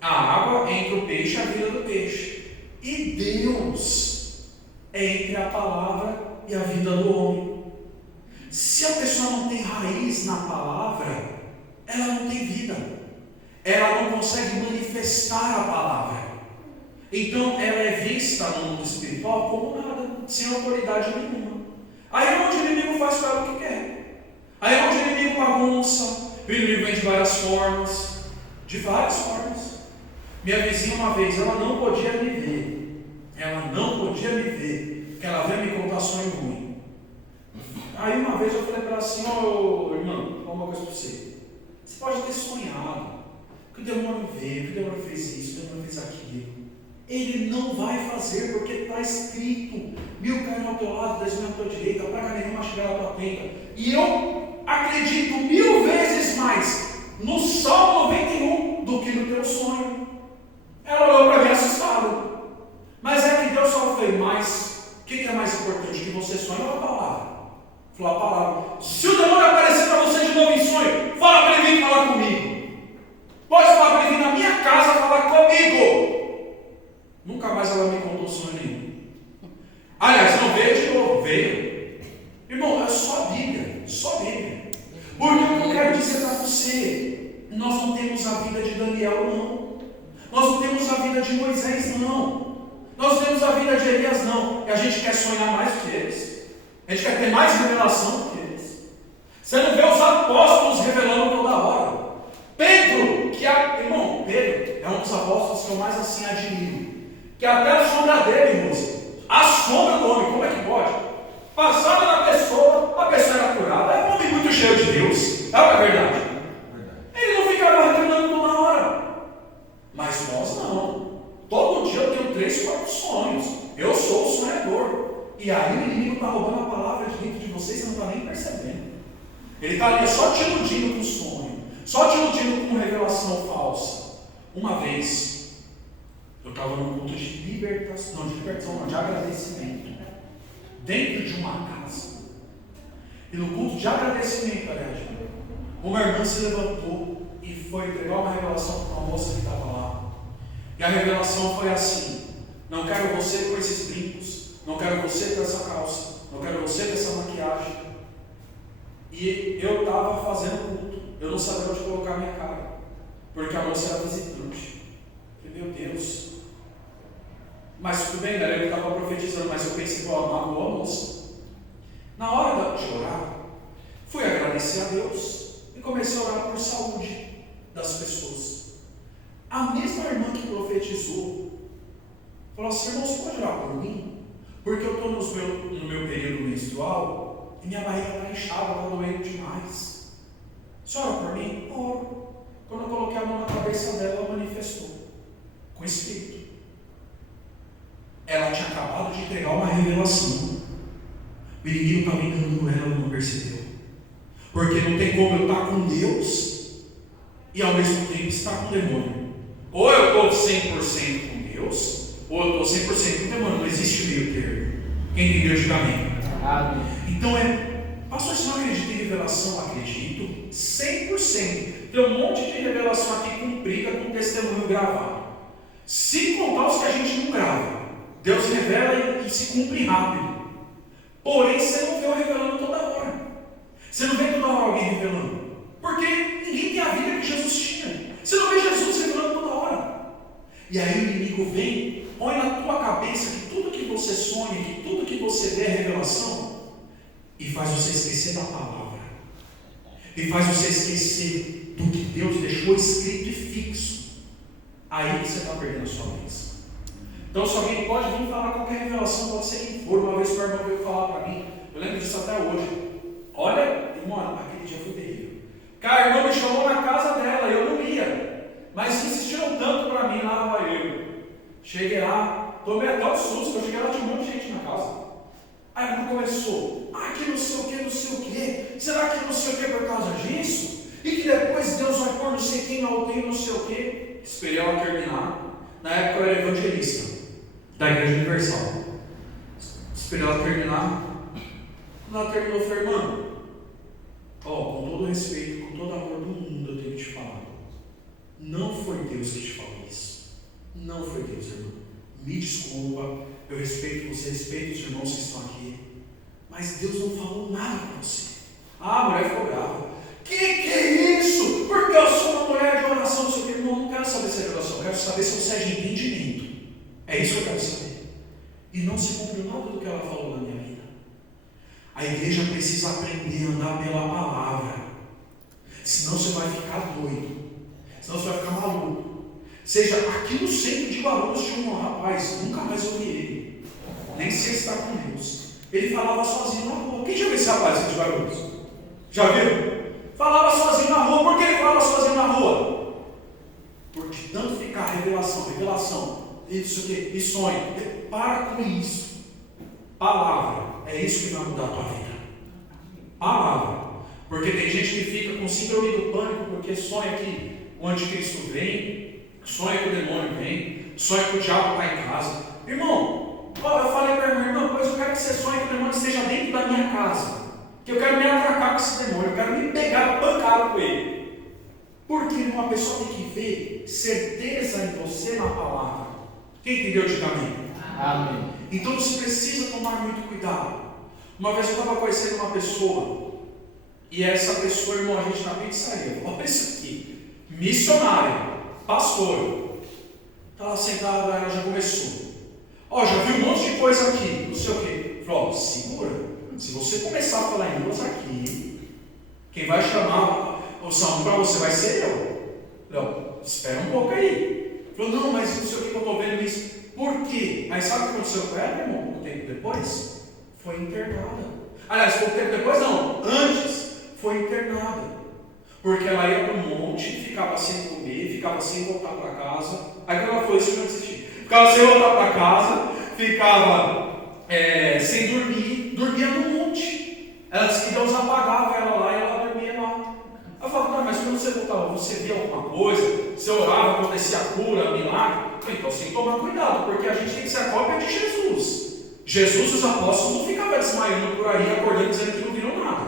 A água entre o peixe e a vida do peixe. E Deus é entre a palavra e a vida do homem. Se a pessoa não tem raiz na palavra, ela não tem vida. Ela não consegue manifestar a palavra. Então ela é vista no mundo espiritual como nada, sem autoridade nenhuma. Aí é onde o inimigo faz para o que quer. Aí é onde o inimigo bagunça. O inimigo vem de várias formas. De várias formas. Minha vizinha uma vez, ela não podia me ver. Ela não podia me ver. Porque ela veio me contar sonho ruim. Aí uma vez eu falei para ela assim: ô irmão, vou falar uma coisa para você. Você pode ter sonhado que o demônio veio, que o demônio fez isso, que o demônio fez aquilo. Ele não vai fazer, porque está escrito: 1000 cairão ao teu lado, 10.000 à tua direita, praga nenhuma chegará à tua tenda. E eu acredito 1000 vezes mais no Salmo 91 do que no teu sonho. Ela olhou para mim assustada. Mas é que Deus só fez mais. O que é mais importante? Que você sonha ou a palavra? Falou a palavra. Se o demônio aparecer para você de novo em sonho, fala para ele vir falar comigo. Pode falar para ele vir na minha casa falar comigo. Nunca mais ela me contou sonho nenhum. Aliás, não veio de novo, veio. Irmão, é só a Bíblia, só a Bíblia. Porque eu quero dizer para você, nós não temos a vida de Daniel, não. Nós não temos a vida de Moisés, não. Nós não temos a vida de Elias, não. E a gente quer sonhar mais do que eles. A gente quer ter mais revelação do que eles. Você não vê os apóstolos revelando toda hora. Pedro, irmão, Pedro é um dos apóstolos que eu mais assim admiro. Que até a sombra dele, irmãos, a sombra do homem, como é que pode? Passava na pessoa, a pessoa era curada. É um homem muito cheio de Deus. É uma verdade. Ele não ficava revelando toda hora. Mas nós não. Todo dia eu tenho 3, 4 sonhos. Eu sou o sonhador. E aí o inimigo está roubando a palavra de dentro de vocês, você não está nem percebendo. Ele está ali só te iludindo com sonho, só te iludindo com revelação falsa. Uma vez, eu estava num culto de libertação, de agradecimento, dentro de uma casa. E no culto de agradecimento, aliás, uma irmã se levantou e foi entregar uma revelação para uma moça que estava lá. E a revelação foi assim: não quero você com esses brincos, não quero você com essa calça, não quero você com essa maquiagem. E eu estava fazendo culto, eu não sabia onde colocar minha cara, porque a moça era visitante. Eu falei: meu Deus. Mas tudo bem, galera, eu estava profetizando, mas eu pensei: pô, uma boa moça. Na hora de orar, fui agradecer a Deus e comecei a orar por saúde das pessoas. A mesma irmã que profetizou falou assim: irmão, você pode orar por mim? Porque eu estou no meu período menstrual e minha barriga está inchada, está doendo demais. Você ora por mim? Oro. Quando eu coloquei a mão na cabeça dela, ela manifestou com espírito. Ela tinha acabado de entregar uma revelação. O inimigo estava enganando ela, não percebeu. Porque não tem como eu estar com Deus e ao mesmo tempo estar com o demônio. Ou eu estou 100% com Deus, ou eu estou 100% com o demônio. Não existe meio termo. Quem entendeu, diga amém. Então pastor, se não acredita em revelação? Acredito 100%. Tem um monte de revelação aqui cumprida com testemunho gravado. Se contar os que a gente não grava, Deus revela e se cumpre rápido. Porém, você não vê eu revelando toda hora. Você não vê toda hora alguém revelando. Porque ninguém tem a vida que Jesus tinha. Você não vê Jesus revelando toda hora. E aí o inimigo vem, põe na tua cabeça que tudo que você sonha, que tudo que você vê é revelação, e faz você esquecer da palavra. E faz você esquecer do que Deus deixou escrito e fixo. Aí que você está perdendo a sua vez. Então, se alguém pode vir falar qualquer revelação, pode ser quem for. Uma vez o irmão veio falar para mim, eu lembro disso até hoje. Olha, irmão, aquele dia foi terrível. Cara, a irmã me chamou na casa dela, eu não ia. Mas insistiram tanto para mim, lá vai eu. Cheguei lá, tomei até um susto, eu cheguei lá, tinha um monte de gente na casa. Aí a irmã começou, que não sei o que, não sei o que, será que não sei o que por causa disso? E que depois Deus vai pôr não sei quem na UTI, não sei o que. Esperei ela terminar. Na época eu era evangelista da Igreja Universal. Esperei ela terminar. Quando ela terminou, eu falei, irmã, com todo respeito, com todo amor do mundo, eu tenho que te falar. Não foi Deus que te falou isso. Não foi Deus, irmão. Me desculpa, eu respeito você, respeito os irmãos que estão aqui. Mas Deus não falou nada para você. A mulher ficou brava. Que é isso? Porque eu sou uma mulher de oração, não sei o que. Irmão, não quero saber se é de oração, eu quero saber se você é de entendimento. É isso que eu quero saber. E não se cumpriu nada do que ela falou na minha vida. A igreja precisa aprender a andar pela palavra. Senão você vai ficar doido. Senão você vai ficar maluco. Seja aqui no centro de Guarulhos tinha um rapaz, nunca mais ouvi ele. Nem sei se está com Deus. Ele falava sozinho na rua. Quem já viu esse rapaz aqui de Guarulhos? Já viu? Falava sozinho na rua. Por que ele falava sozinho na rua? Por de tanto ficar revelação, isso aqui, e sonho. Para com isso. Palavra. É isso que vai mudar a tua vida. Palavra. Porque tem gente que fica com síndrome do pânico porque sonha que o anticristo vem, sonha que o demônio vem, sonha que o diabo está em casa. Irmão, eu falei para a irmã, pois eu quero que você sonhe que o demônio esteja dentro da minha casa. Que eu quero me atracar com esse demônio, eu quero me pegar pancado com ele. Porque uma pessoa tem que ver certeza em você na palavra. Quem entendeu? Diga amém. Amém. Então você precisa tomar muito cuidado. Uma vez eu estava conhecendo uma pessoa, e essa pessoa, irmão, a gente na pizzaria, olha isso aqui, missionária, pastor, estava sentada, ela já começou. Já vi um monte de coisa aqui, não sei o quê. Falou, segura, se você começar a falar em línguas aqui, quem vai chamar o salmo para você vai ser eu. Falou, espera um pouco aí. Falou, não, mas não sei o que eu estou vendo isso. Por quê? Aí sabe o que aconteceu com ela, irmão? Pouco tempo depois? Foi internada. Aliás, pouco tempo depois não, antes foi internada. Porque ela ia para o monte, ficava sem comer, ficava sem voltar para casa. Aí quando ela foi, isso eu não assisti. Ficava sem voltar para casa, ficava sem dormir, dormia no monte. Ela disse que Deus apagava ela lá e ela dormia lá. Eu falava, mas quando você voltava, você via alguma coisa, você orava, acontecia cura, milagre. Então você tem que tomar cuidado, porque a gente tem que ser a cópia de Jesus. Jesus e os apóstolos não ficavam desmaiando por aí, acordando dizendo que não viram nada.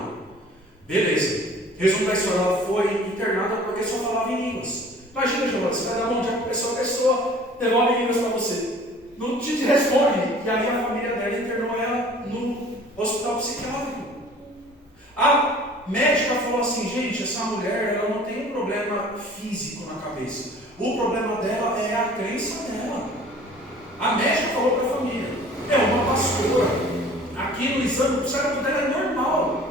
Beleza. Resumo da história, ela foi internada porque só falava em línguas. Imagina, João, você vai dar um dia para a pessoa devolve línguas para você. Não te responde. E aí a família dela internou ela no hospital psiquiátrico. A médica falou assim, gente, essa mulher ela não tem um problema físico na cabeça. O problema dela é a crença dela. A médica falou para a família, é uma pastora. Aqui no exame, o cérebro dela é normal.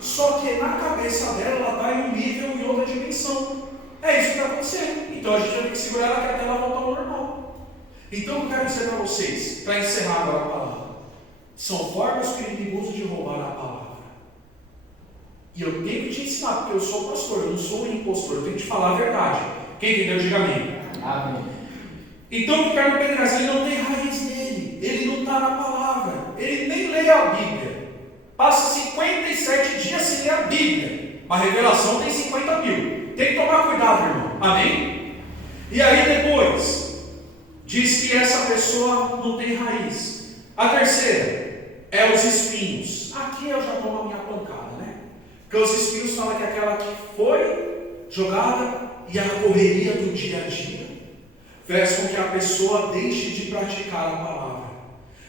Só que na cabeça dela, ela está em um nível e outra dimensão. É isso que está acontecendo. Então a gente vai ter que segurar ela até ela voltar ao normal. Então eu quero dizer para vocês, para encerrar agora a palavra, são formas que o inimigo usa de roubar a palavra. E eu tenho que te ensinar, porque eu sou pastor, eu não sou um impostor, eu tenho que te falar a verdade. Quem entendeu, diga amém. Amém. Então o Ricardo Pedras, ele não tem raiz nele, ele não está na palavra, ele nem lê a Bíblia. Passa 57 dias sem ler a Bíblia. A revelação tem 50 mil. Tem que tomar cuidado, irmão. Amém? E aí depois, diz que essa pessoa não tem raiz. A terceira é os espinhos. Aqui eu já tomo a minha pancada, né? Porque os espinhos falam que é aquela que foi jogada e a correria do dia a dia faz com que a pessoa deixe de praticar a palavra.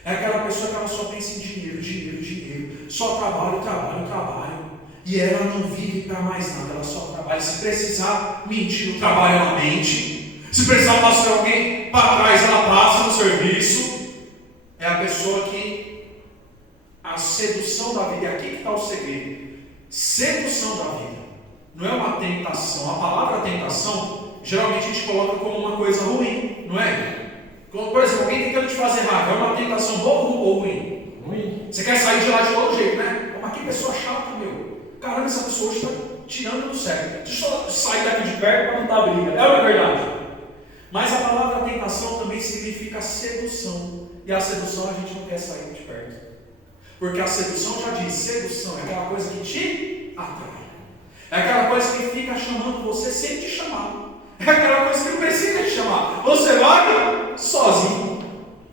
É aquela pessoa que ela só pensa em dinheiro, dinheiro, dinheiro. Só trabalho, trabalho, trabalho. E ela não vive para mais nada, ela só trabalha. Se precisar mentir no trabalho, ela mente. Se precisar passar alguém para trás, ela passa no serviço. É a pessoa que a sedução da vida, e aqui que está o segredo. Sedução da vida. Não é uma tentação. A palavra tentação, geralmente a gente coloca como uma coisa ruim, não é? Por exemplo, alguém tentando te fazer raiva, é uma tentação boa ou ruim? Ruim. Você quer sair de lá de todo jeito, né? Mas que pessoa chata, meu. Caramba, essa pessoa hoje está tirando do sério. Deixa eu sair daqui de perto para não dar briga. É ou não é verdade? Mas a palavra tentação também significa sedução. E a sedução a gente não quer sair de perto. Porque a sedução já diz, sedução é aquela coisa que te atrai. É aquela coisa que fica chamando você sem te chamar. É aquela coisa que não precisa te chamar. Você vai sozinho.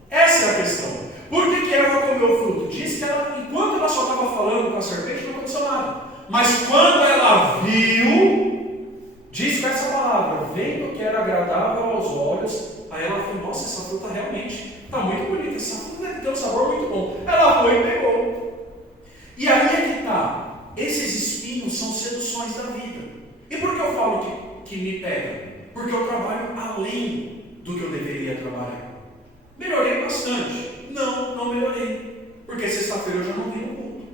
Essa é a questão. Por que Eva comeu o fruto? Diz que ela, enquanto ela só estava falando com a serpente, não aconteceu nada. Mas quando ela viu, diz com essa palavra, vendo que era agradável aos olhos, aí ela falou, nossa, essa fruta realmente está muito bonita, essa fruta deve ter um sabor muito bom. Ela foi e pegou. E aí é que está. Esses espinhos são seduções da vida. E por que eu falo que me pega? Porque eu trabalho além do que eu deveria trabalhar. Melhorei bastante. Não melhorei. Porque sexta-feira eu já não vim no culto.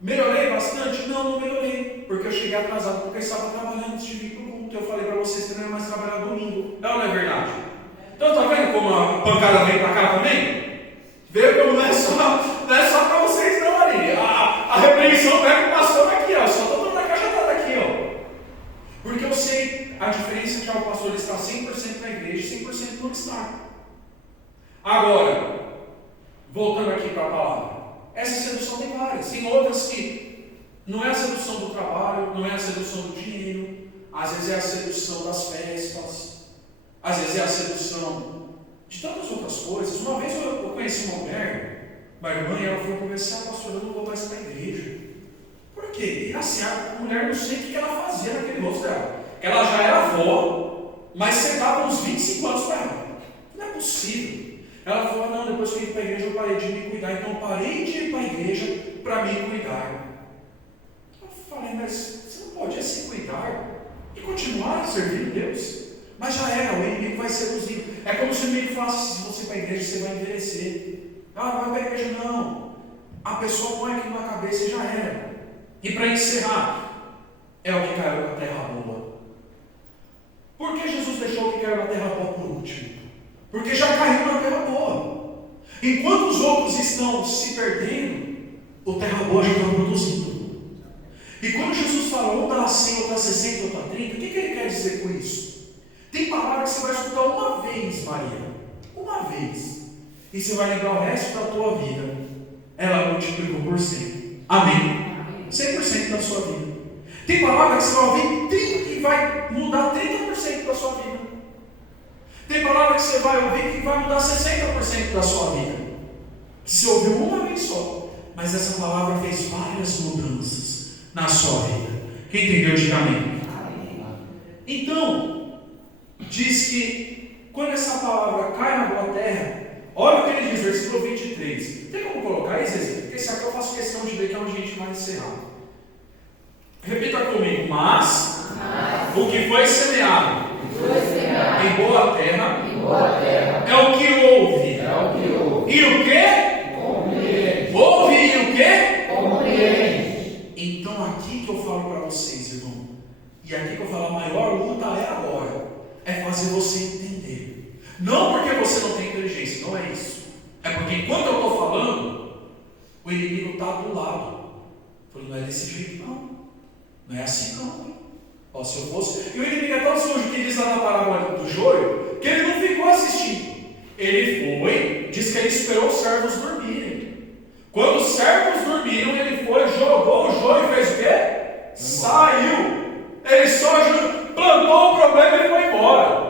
Melhorei bastante? Não melhorei. Porque eu cheguei atrasado porque eu estava trabalhando antes de vir para o culto. Eu falei para vocês que não é mais trabalhar domingo. Não é verdade? Então está vendo como a pancada vem para cá também? Vê como não é só para vocês não ali. A repreensão pega o pastor aqui, ó. Só estou dando a cajatada aqui, ó. Porque eu sei a diferença que é o pastor estar 100% na igreja e 100% não estar. Agora, voltando aqui para a palavra. Essa sedução tem várias. Tem outras que não é a sedução do trabalho, não é a sedução do dinheiro. Às vezes é a sedução das festas. Às vezes é a sedução de tantas outras coisas. Uma vez eu conheci uma irmã, e ela foi conversar, pastor, eu não vou mais para a igreja. Por quê? E assim, a mulher, não sei o que ela fazia naquele rosto dela. Ela já era avó, mas sentava uns 25 anos para ela. Não é possível. Ela falou, não, depois que eu ir para a igreja eu parei de me cuidar, então eu parei de ir para a igreja para me cuidar. Eu falei, mas você não pode se cuidar e continuar servindo Deus? Mas já era, o inimigo vai seduzir. É como se o inimigo falasse, se você ir para a igreja você vai envelhecer. Ah, não vai para a igreja não. A pessoa põe aquilo na cabeça e já era. E para encerrar, é o que caiu na terra boa. Por que Jesus deixou o que caiu na terra boa por último? Porque já caiu na terra boa. Enquanto os outros estão se perdendo, o terra boa já está produzindo. E quando Jesus falou, um dá 100, outro dá 60, outro dá 30, o que ele quer dizer com isso? Tem palavras que você vai escutar uma vez, Maria. Uma vez. E você vai lembrar o resto da tua vida. Ela multiplicou por 100. Amém. 100% da sua vida. Tem palavras que você vai ouvir 30 e vai mudar 30% da sua vida. Tem palavras que você vai ouvir que vai mudar 60% da sua vida. Que você ouviu uma vez só, mas essa palavra fez várias mudanças na sua vida. Quem entendeu, diga amém. Então, diz que quando essa palavra cai na boa terra, olha o que ele diz, versículo 23. Tem como colocar isso, Zezé? Porque esse aqui eu faço questão de ver que é onde a gente vai encerrar. Repita comigo. Mas o que foi semeado em boa terra é o que ouve. E o que? Ouve e o que? Compreende. Então aqui que eu falo para vocês, irmão, e aqui que eu falo, a maior luta é agora. É fazer você entender. Não porque você não tem inteligência, não é isso. É porque enquanto eu estou falando, o inimigo está do lado. Falando, não é desse jeito não. Não é assim não. Ó, se eu fosse... E o inimigo é tão sujo que diz lá na parábola do joio, que ele não ficou assistindo. Ele foi, diz que ele esperou os servos dormirem. Quando os servos dormiram, ele foi, jogou o joio e fez o quê? Saiu. Ele só plantou o problema e ele foi embora.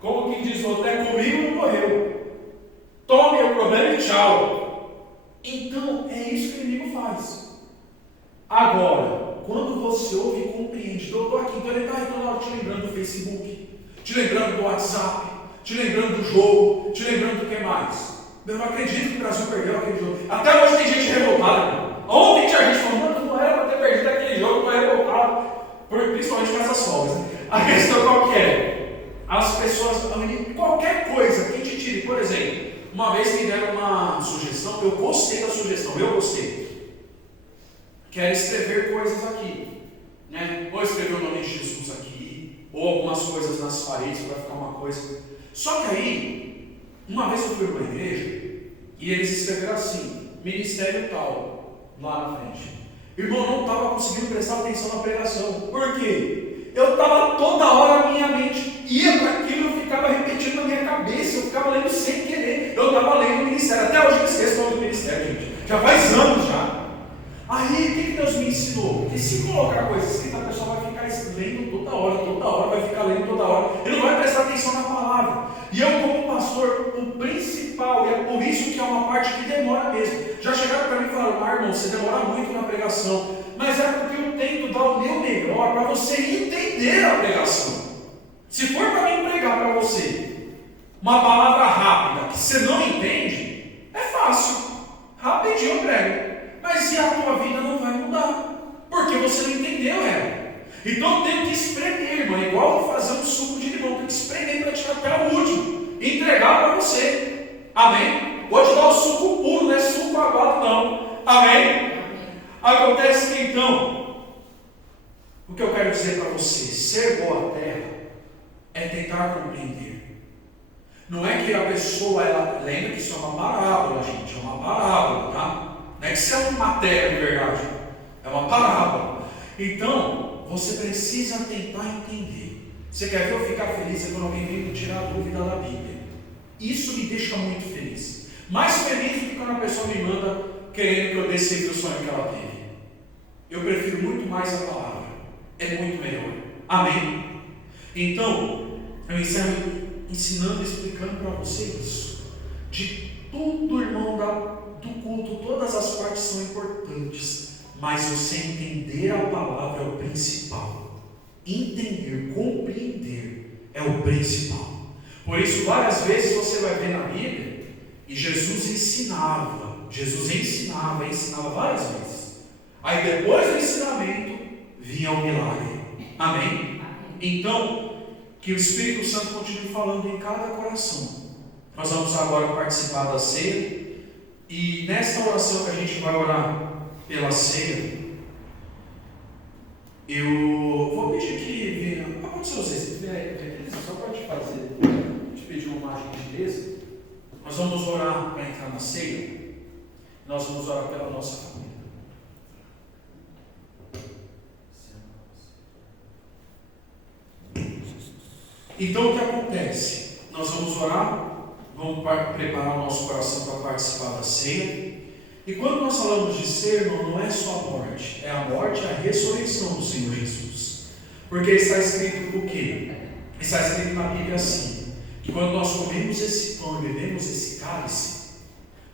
Como quem diz, outro é comigo não morreu. Tome o problema e tchau. Então, é isso que o inimigo faz. Agora, quando você ouve e compreende, eu estou aqui, então ele está toda hora te lembrando do Facebook, te lembrando do WhatsApp, te lembrando do jogo, te lembrando do que mais. Eu não acredito que o Brasil perdeu aquele jogo. Até hoje tem gente revoltada. Ontem tinha gente falando, não era para ter perdido aquele jogo, não era revoltado, principalmente com essas folgas. A questão qual que é? As pessoas, qualquer coisa que te tire, por exemplo, uma vez me deram uma sugestão, eu gostei da sugestão, quero escrever coisas aqui, né? Ou escrever o nome de Jesus aqui, ou algumas coisas nas paredes para ficar uma coisa. Só que aí, uma vez eu fui para a igreja e eles escreveram assim, ministério tal, lá na frente. Irmão, eu não estava conseguindo prestar atenção na pregação. Por quê? Eu estava toda hora, a minha mente ia para aquilo, eu ficava repetindo na minha cabeça, eu ficava lendo sem querer. Eu estava lendo o ministério, até hoje eu esqueço o nome do ministério, gente. Já faz anos já. Aí, o que Deus me ensinou? Que se colocar coisa escrita, a pessoa vai ficar lendo toda hora, vai ficar lendo toda hora. Ele não vai prestar atenção na palavra. E eu, como pastor, o principal, e é por isso que é uma parte que demora mesmo. Já chegaram para mim e falaram: irmão, você demora muito na pregação. Mas é porque eu tento dar o meu melhor para você entender a pregação. Se for para mim pregar para você uma palavra rápida que você não entende, é fácil. Rapidinho eu prego. Mas e a tua vida não vai mudar, porque você não entendeu ela. Então eu tenho que espremer, irmão, igual eu vou fazer um suco de limão, tenho que espremer para tirar até o último, entregar para você. Amém? Vou te dar o suco puro, não é suco aguado não. Amém? Acontece que então, o que eu quero dizer para você, ser boa terra é tentar compreender. Não é que a pessoa, ela lembra que isso é uma parábola, gente, é uma parábola, tá? Não é que isso é uma matéria de verdade, é uma parábola. Então, você precisa tentar entender. Você quer ver eu ficar feliz é quando alguém vem me tirar a dúvida da Bíblia. Isso me deixa muito feliz. Mais feliz do que quando a pessoa me manda querendo que eu decifre o sonho que ela teve. Eu prefiro muito mais a palavra. É muito melhor. Amém? Então, eu encerro ensinando e explicando para você isso. De tudo, irmão, do culto, todas as partes são importantes, mas você entender a palavra é o principal. Entender, compreender é o principal. Por isso, várias vezes você vai ver na Bíblia, e Jesus ensinava várias vezes. Aí depois do ensinamento, vinha o milagre. Amém? Então, que o Espírito Santo continue falando em cada coração. Nós vamos agora participar da ceia. E nesta oração que a gente vai orar pela ceia, eu vou pedir que venha. Pode ser vocês, se tiver só para te fazer, te pedir uma gentileza. Nós vamos orar para entrar na ceia. Nós vamos orar pela nossa família. Então o que acontece? Nós vamos orar. Vamos preparar o nosso coração para participar da ceia. E quando nós falamos de ceia, irmão, não é só a morte, é a morte e a ressurreição do Senhor Jesus. Porque está escrito o quê? Está escrito na Bíblia assim, que quando nós comemos esse pão e bebemos esse cálice,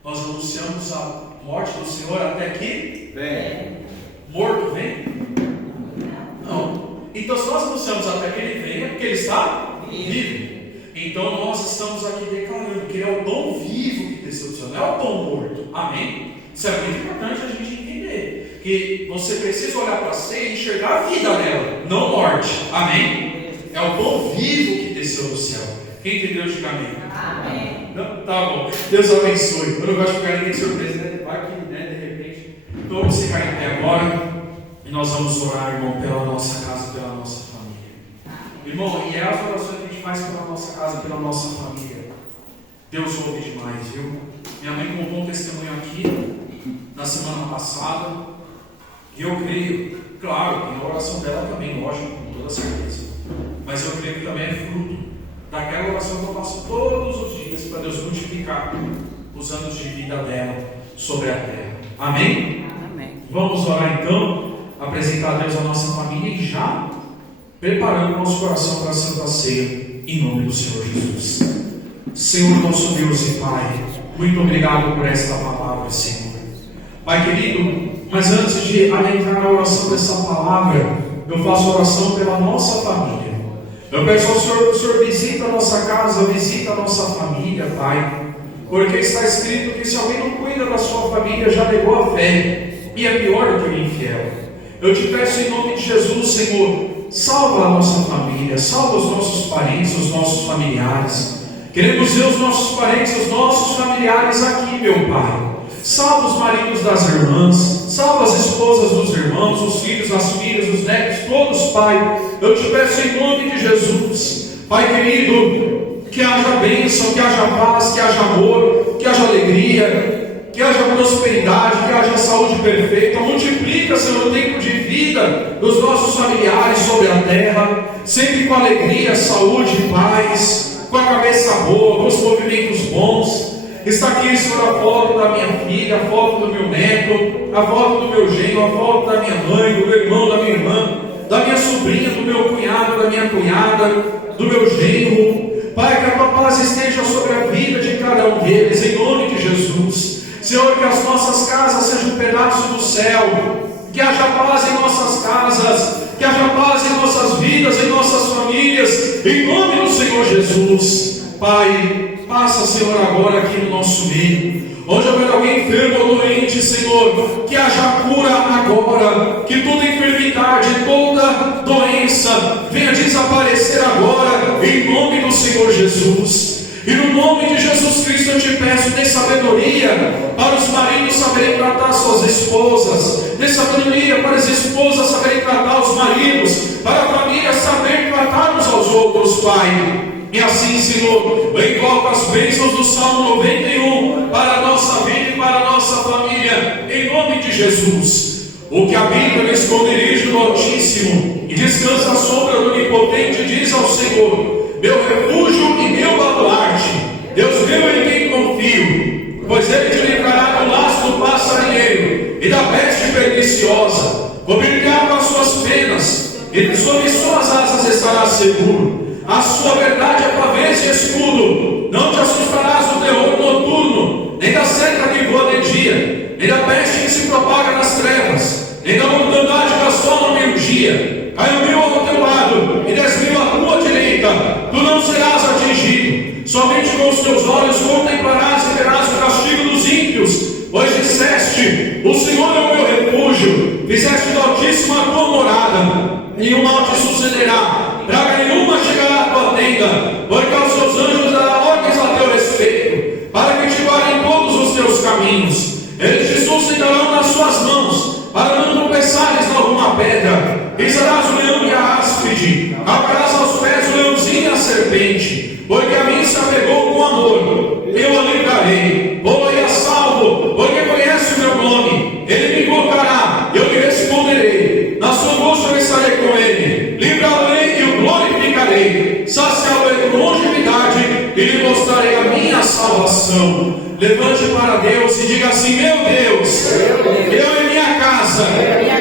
nós anunciamos a morte do Senhor até que vem. Morto vem? Não. Então se nós anunciamos até que Ele venha, é porque Ele está vivo. Então nós estamos aqui declarando que Ele é o pão vivo que desceu do céu, não é o pão morto. Amém? Isso é muito importante a gente entender. Que você precisa olhar para a ceia e enxergar a vida nela, não morte. Amém? É o pão vivo que desceu do céu. Quem entendeu, diga amém. Amém. Não? Tá bom. Deus abençoe. Eu não gosto de ficar ninguém de surpresa, né? Vai que, de repente. Então vamos ficar em pé agora. E nós vamos orar, irmão, pela nossa casa, pela nossa família. Irmão, e é as orações que a gente faz pela nossa casa, pela nossa família. Deus ouve demais, viu? Minha mãe contou um testemunho aqui na semana passada. E eu creio, claro, tem a oração dela também, lógico, com toda certeza. Mas eu creio que também é fruto daquela oração que eu faço todos os dias para Deus multiplicar os anos de vida dela sobre a terra. Amém? Amém. Vamos orar então, apresentar a Deus a nossa família e já preparando o nosso coração para a Santa Ceia, em nome do Senhor Jesus. Senhor nosso Deus e Pai, muito obrigado por esta palavra, Senhor. Pai querido, mas antes de adentrar na oração dessa palavra, eu faço oração pela nossa família. Eu peço ao Senhor que o Senhor visite a nossa casa, visite a nossa família, Pai, porque está escrito que se alguém não cuida da sua família, já negou a fé, e é pior do que o infiel. Eu te peço em nome de Jesus, Senhor, salva a nossa família, salva os nossos parentes, os nossos familiares. Queremos ver os nossos parentes, os nossos familiares aqui, meu Pai. Salva os maridos das irmãs, salva as esposas dos irmãos, os filhos, as filhas, os netos, todos, Pai. Eu te peço em nome de Jesus, Pai querido, que haja bênção, que haja paz, que haja amor, que haja alegria, que haja prosperidade, que haja saúde perfeita. Multiplica, Senhor, o tempo de vida dos nossos familiares sobre a terra, sempre com alegria, saúde, paz, com a cabeça boa, com os movimentos bons. Está aqui, Senhor, a foto da minha filha, a foto do meu neto, a foto do meu genro, a foto da minha mãe, do meu irmão, da minha irmã, da minha sobrinha, do meu cunhado, da minha cunhada, do meu genro. Pai, que a tua paz esteja sobre a vida de cada um deles, em nome de Jesus. Senhor, que as nossas casas sejam um pedaço do céu, que haja paz em nossas casas, que haja paz em nossas vidas, em nossas famílias, em nome do Senhor Jesus. Pai, passa, Senhor, agora aqui no nosso meio. Onde houver alguém enfermo ou doente, Senhor, que haja cura agora, que toda enfermidade, toda doença venha desaparecer agora, em nome do Senhor Jesus. E no nome de Jesus Cristo eu te peço, dê sabedoria para os maridos saberem tratar suas esposas, dê sabedoria para as esposas saberem tratar os maridos, para a família saber tratar uns aos outros, Pai. E assim, Senhor, eu invoco as bênçãos do Salmo 91 para a nossa vida e para a nossa família, em nome de Jesus. O que habita no esconderijo do Altíssimo e descansa à sombra do Onipotente diz ao Senhor: meu refúgio e meu baluarte, Deus meu em quem confio, pois Ele te livrará do laço do passarinheiro e da peste perniciosa, cobrir-te-á com as suas penas, e sob suas asas estarás seguro. A sua verdade é pavês e escudo. Não te assustarás do terror noturno, nem da seta que voa de dia, nem da peste que se propaga nas trevas, nem da mortandade que assola no meio-dia. Caiu 1000 ao teu lado e 10.000 à tua direita, tu não serás atingido. Somente com os teus olhos contemplarás e verás o castigo dos ímpios, pois disseste: o Senhor é o meu refúgio, fizeste do Altíssimo a tua morada. Nenhum mal te sucederá, praga nenhuma chegará à tua tenda, porque aos seus anjos dará ordens a teu respeito, para que te guardem em todos os teus caminhos. Eles te sustentarão nas suas mãos, para não tropeçares em alguma pedra. Pisarás o leão e a áspide, calcarás aos pés o leãozinho e a serpente, porque a mim se apegou com amor, eu a livrarei, vou-lhe a salvo, porque conhece o meu nome. Ele me invocará, eu lhe responderei, na sua angústia eu estarei com ele, livrá-lo-ei e o glorificarei, saciá-lo-ei com longevidade e lhe mostrarei a minha salvação. Levante para Deus e diga assim: meu Deus, eu e minha casa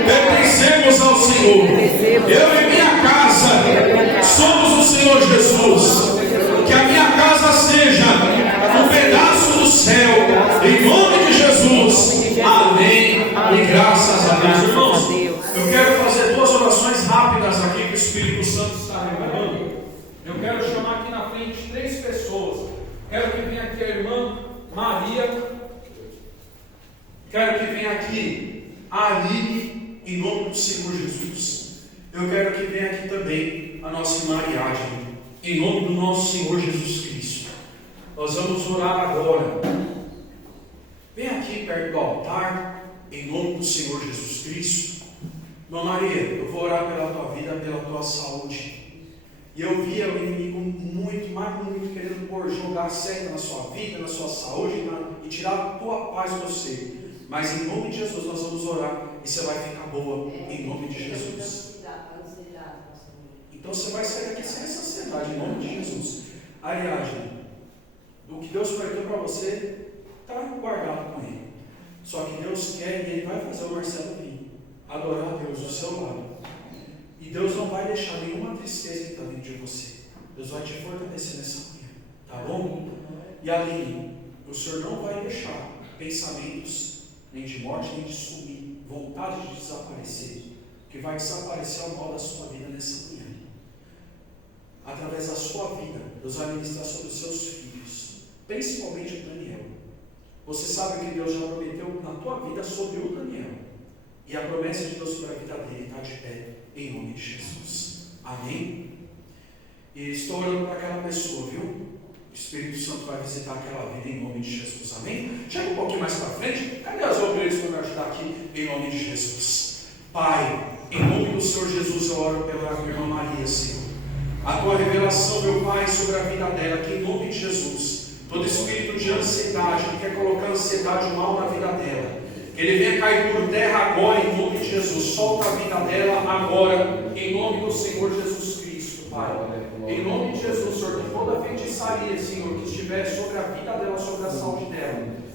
pertencemos ao Senhor, eu e minha casa somos o Senhor Jesus. Que a minha casa seja um pedaço do céu, em nome de Jesus. Amém. E graças a Deus. Irmãos, eu quero fazer 2 orações rápidas aqui que o Espírito Santo está revelando. Eu quero chamar aqui na frente 3 pessoas. Quero que venha aqui a irmã Maria. Quero que venha aqui a Aline, em nome do Senhor Jesus. Eu quero que venha aqui também a nossa irmã Ariadne, em nome do nosso Senhor Jesus Cristo. Nós vamos orar agora. Vem aqui perto do altar, em nome do Senhor Jesus Cristo. Irmã Maria, eu vou orar pela tua vida, pela tua saúde. E eu via o inimigo muito, mas muito, querendo jogar seca na sua vida, na sua saúde e tirar a tua paz do você. Mas em nome de Jesus nós vamos orar e você vai ficar boa, em nome de Jesus. Então você vai sair daqui sem essa ansiedade, em nome de Jesus. Ariadne, o que Deus prometeu para você está guardado com Ele. Só que Deus quer e Ele vai fazer o Marcelo vir adorar a Deus do seu lado. E Deus não vai deixar nenhuma tristeza que está dentro de você. Deus vai te fortalecer nessa manhã, tá bom? E Aline, o Senhor não vai deixar pensamentos nem de morte, nem de sumir, vontade de desaparecer, que vai desaparecer ao mal da sua vida nessa manhã. Através da sua vida, Deus vai ministrar sobre os seus filhos, principalmente o Daniel. Você sabe que Deus já prometeu na tua vida sobre o Daniel, e a promessa de Deus sobre a vida dele está de pé, em nome de Jesus. Amém? E estou orando para aquela pessoa, viu? O Espírito Santo vai visitar aquela vida em nome de Jesus. Amém? Chega um pouquinho mais para frente. Cadê as obreiras para me ajudar aqui em nome de Jesus? Pai, em nome do Senhor Jesus, eu oro pela minha irmã Maria, Senhor. A tua revelação, meu Pai, sobre a vida dela, que em nome de Jesus, todo espírito de ansiedade que quer colocar ansiedade e mal na vida dela, que ele venha cair por terra agora, em nome de Jesus. Solta a vida dela agora, em nome do Senhor Jesus Cristo, Pai. Em nome de Jesus, Senhor, que toda feitiçaria, Senhor, que estiver sobre a vida dela, sobre a saúde dela,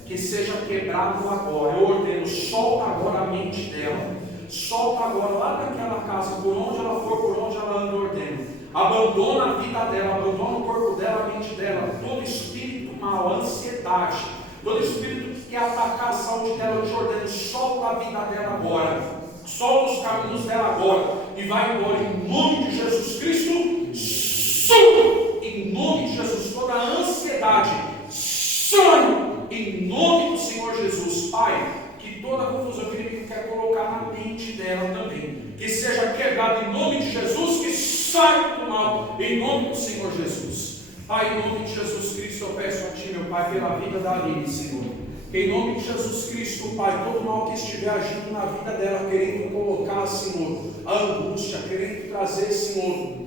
que seja quebrado agora. Eu ordeno, solta agora a mente dela. Solta agora lá daquela casa, por onde ela for, por onde ela anda, eu ordeno. Abandona a vida dela, abandona o corpo dela, a mente dela. Todo espírito mal, ansiedade, todo espírito que quer atacar a saúde dela, eu te ordeno, solta a vida dela agora. Solta os caminhos dela agora. E vai embora em nome de Jesus Cristo. Solta em nome de Jesus toda a ansiedade. Some em nome do Senhor Jesus. Pai, que toda a confusão que o inimigo quer colocar na mente dela também, que seja quebrada em nome de Jesus, que saia do mal em nome do Senhor Jesus. Pai, em nome de Jesus Cristo, eu peço a Ti, meu Pai, pela vida da Aline, Senhor, que em nome de Jesus Cristo, Pai, todo mal que estiver agindo na vida dela, querendo colocar, Senhor, a angústia, querendo trazer, Senhor,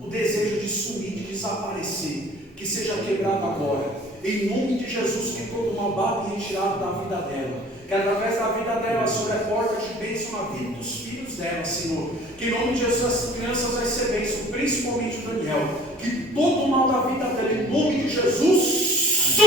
o desejo de sumir, de desaparecer, que seja quebrado agora. Em nome de Jesus, que todo mal bate e retirado da vida dela, que através da vida dela, Senhor, é porta de bênção na vida dos filhos dela, Senhor, que em nome de Jesus as crianças vai ser bênção, principalmente o Daniel, que todo mal da vida dela, em nome de Jesus,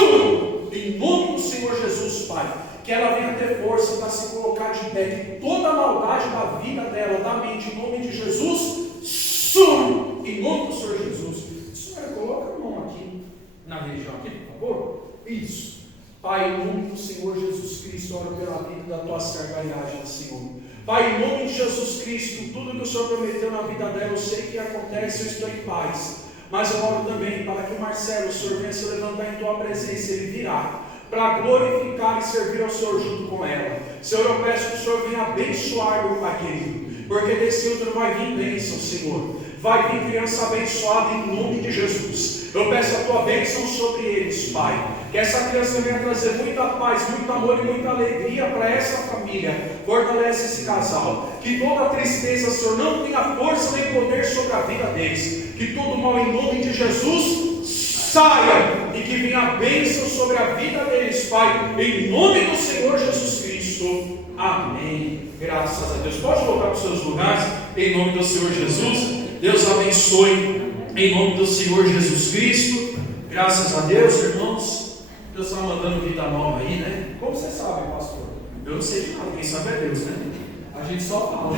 em nome do Senhor Jesus, Pai, que ela venha ter força para se colocar de pé, que toda a maldade da vida dela, da mente, em nome de Jesus, some, em nome do Senhor Jesus. Senhor, coloca a mão aqui, na região aqui, por favor. Isso. Pai, em nome do Senhor Jesus Cristo, oro pela vida da tua serva Ariadna, Senhor. Pai, em nome de Jesus Cristo, tudo que o Senhor prometeu na vida dela, eu sei que acontece, eu estou em paz. Mas eu oro também para que o Marcelo, o Senhor, venha se levantar em tua presença, ele virá para glorificar e servir ao Senhor junto com ela. Senhor, eu peço que o Senhor venha abençoar, meu Pai querido, porque desse útero vai vir bênção, Senhor. Vai vir criança abençoada em nome de Jesus. Eu peço a tua bênção sobre eles, Pai. Que essa criança venha trazer muita paz, muito amor e muita alegria para essa família. Fortalece esse casal. Que toda tristeza, Senhor, não tenha força nem poder sobre a vida deles. Que todo mal em nome de Jesus saia e que venha a bênção sobre a vida deles, Pai. Em nome do Senhor Jesus Cristo. Amém. Graças a Deus. Pode voltar para os seus lugares. Em nome do Senhor Jesus. Deus abençoe. Em nome do Senhor Jesus Cristo. Graças a Deus, irmãos. Deus está mandando vida nova aí, né? Como você sabe, pastor? Eu não sei de nada, quem sabe é Deus, né? A gente só fala.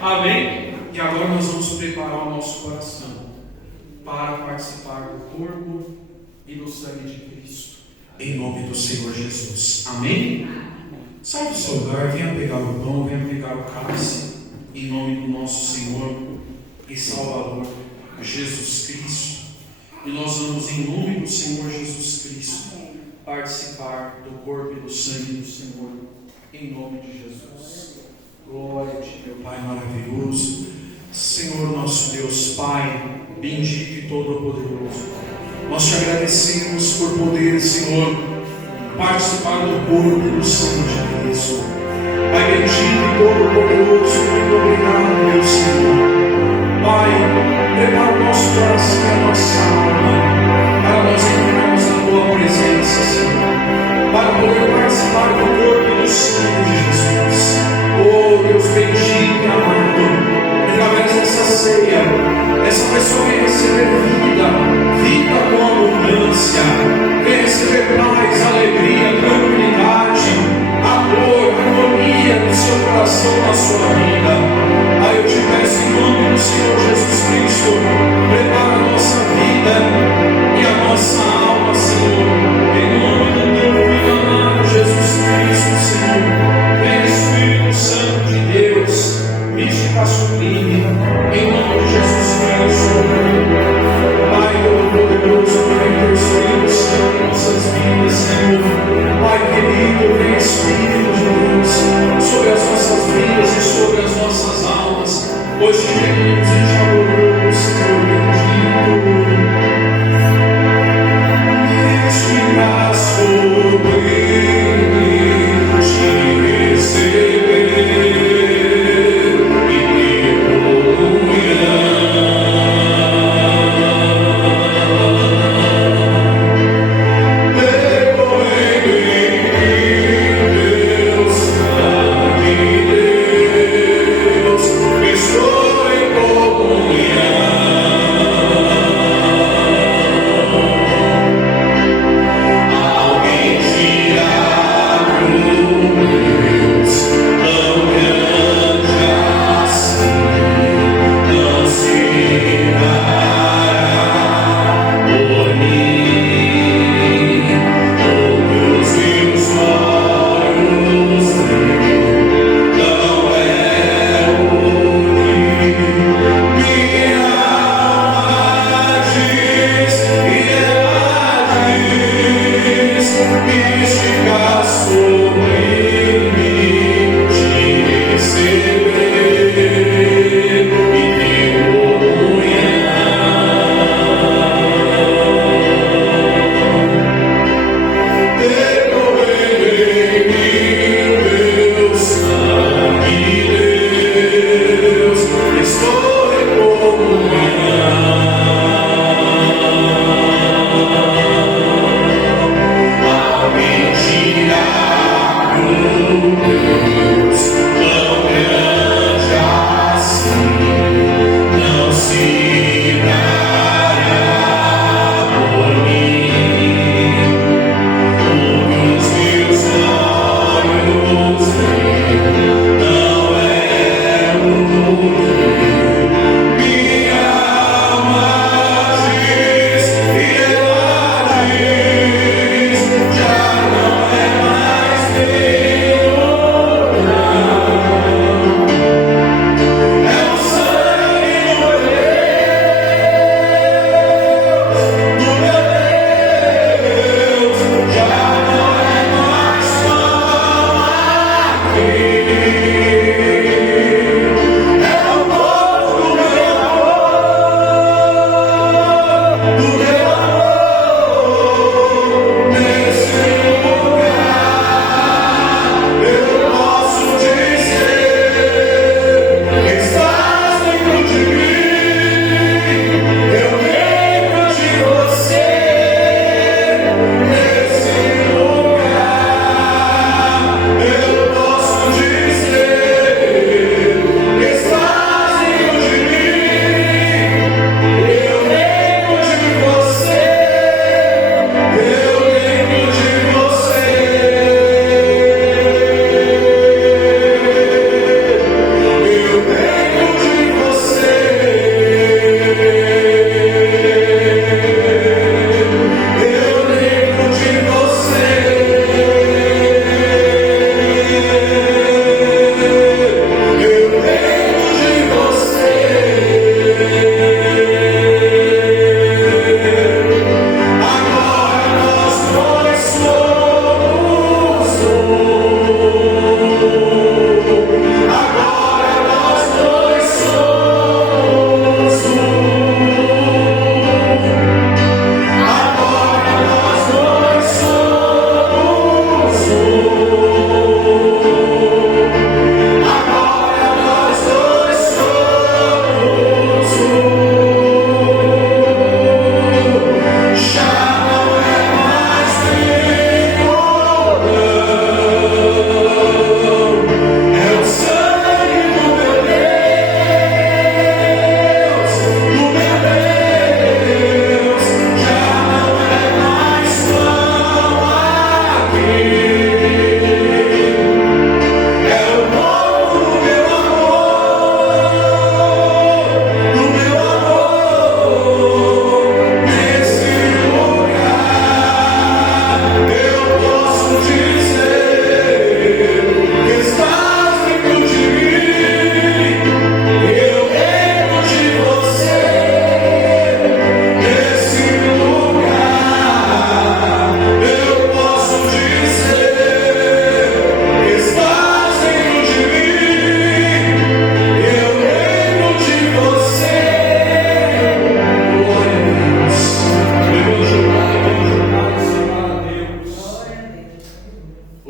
Amém? E agora nós vamos preparar o nosso coração para participar do corpo e do sangue de Cristo. Em nome do Senhor Jesus. Amém? Sai do seu lugar, venha pegar o pão, venha pegar o cálice. Em nome do nosso Senhor e Salvador Jesus Cristo. E nós vamos, em nome do Senhor Jesus Cristo, participar do corpo e do sangue do Senhor, em nome de Jesus. Glória a Ti, meu Pai maravilhoso. Senhor nosso Deus, Pai bendito e todo-poderoso, nós te agradecemos por poder, Senhor, participar do corpo e do sangue de Cristo. Pai bendito e todo-poderoso, muito obrigado, meu Senhor. Pai, prepara o nosso coração e a nossa alma para nós entrarmos na Tua presença, Senhor, para poder participar do corpo e do sangue de Jesus. Oh, Deus bendito e amado, através dessa ceia, essa pessoa vem receber vida com abundância, vem receber paz, alegria, tranquilidade, amor, harmonia no seu coração, na sua vida. Aí eu te peço em nome do Senhor Jesus Cristo, prepara a nossa vida e a nossa alma, Senhor, em nome do teu Filho amado Jesus Cristo, Senhor. Vem Espírito Santo de Deus, mística sublime, em nome de Jesus Cristo. Pai todo-poderoso, que vem interceder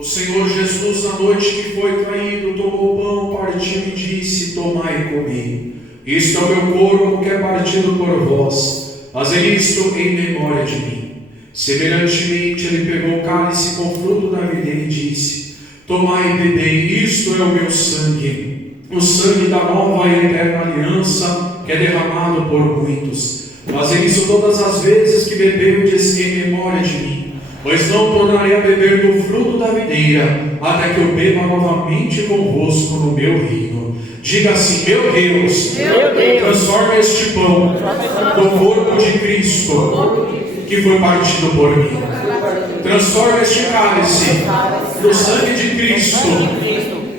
Senhor Jesus, na noite que foi traído, tomou o pão, partiu e disse: tomai e comi. Isto é o meu corpo que é partido por vós. Fazei isto em memória de mim. Semelhantemente, ele pegou o cálice com o fruto da videira e disse: tomai e bebei, isto é o meu sangue, o sangue da nova e eterna aliança, que é derramado por muitos. Fazei isso todas as vezes que beberdes em memória de mim. Pois não tornarei a beber do fruto da videira, até que eu beba novamente convosco no meu reino. Diga assim: meu Deus, transforma este pão no corpo de Cristo, que foi partido por mim. Transforma este cálice no sangue de Cristo,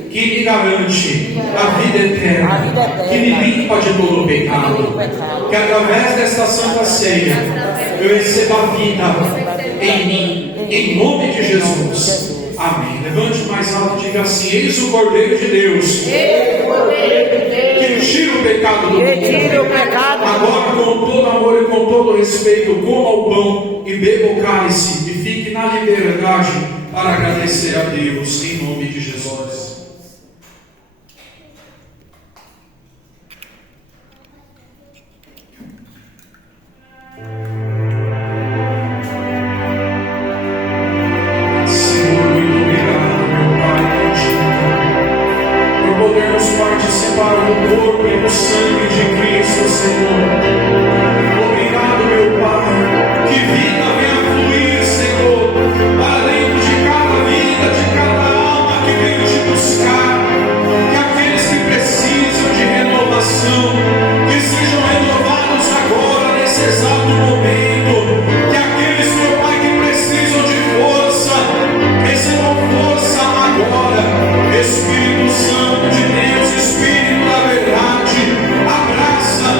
que me garante a vida eterna, que me limpa de todo o pecado. Que através desta santa ceia eu receba a vida em mim, em nome de Jesus. Amém. Levante mais alto e diga assim: eis o Cordeiro de Deus, que tira o pecado do mundo. Agora, com todo amor e com todo respeito, coma o pão e beba o cálice, e fique na liberdade para agradecer a Deus, em nome de Jesus. Participar do corpo e do sangue de Cristo, Senhor. Obrigado, meu Pai. Que vida venha fluir, Senhor, para dentro de cada vida, de cada alma que veio te buscar. Que aqueles que precisam de renovação, que sejam renovados agora, nesse exato momento. Que aqueles, meu Pai, que precisam de força, recebam força agora. Espírito Santo de Deus, Espírito da verdade, abraça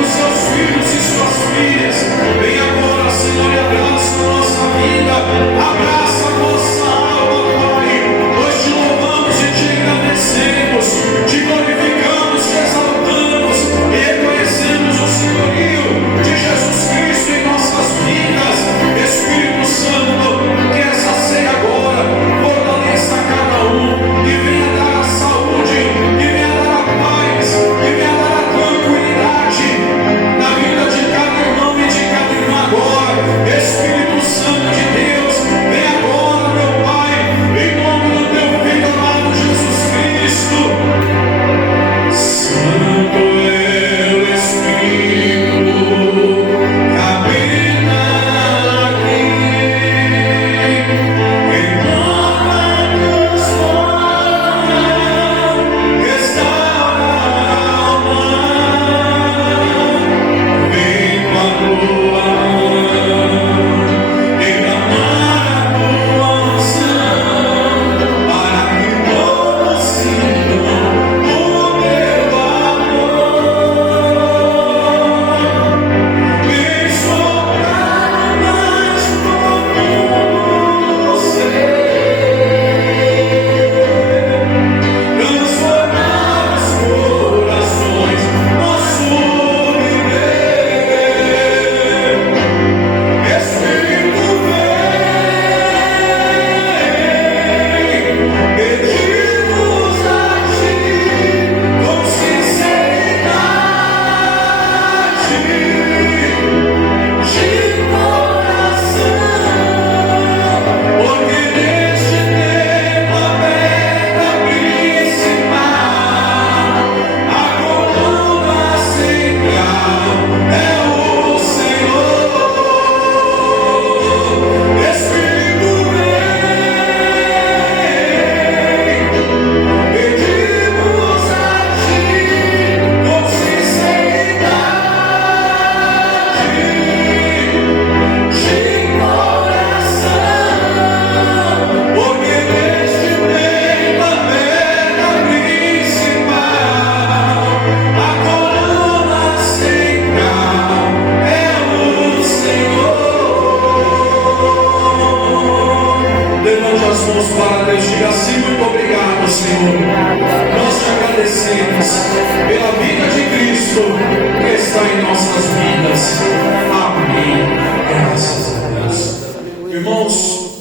os seus filhos e suas filhas. Vem agora, Senhor, e abraça a nossa vida, abraça a nossa alma, Pai. Nós te louvamos e te agradecemos, te glorificamos, te exaltamos e reconhecemos o senhorio de Jesus Cristo em nossas vidas. Espírito Santo, que essa ceia agora fortaleça cada um e venha dar a saúde, e venha dar a paz, e venha dar a tranquilidade na vida de cada irmão e de cada irmã agora. Espírito Santo de Deus, vem agora, meu Pai, em nome do teu Filho amado Jesus Cristo. Santo é o Espírito que habita aqui, em nome dos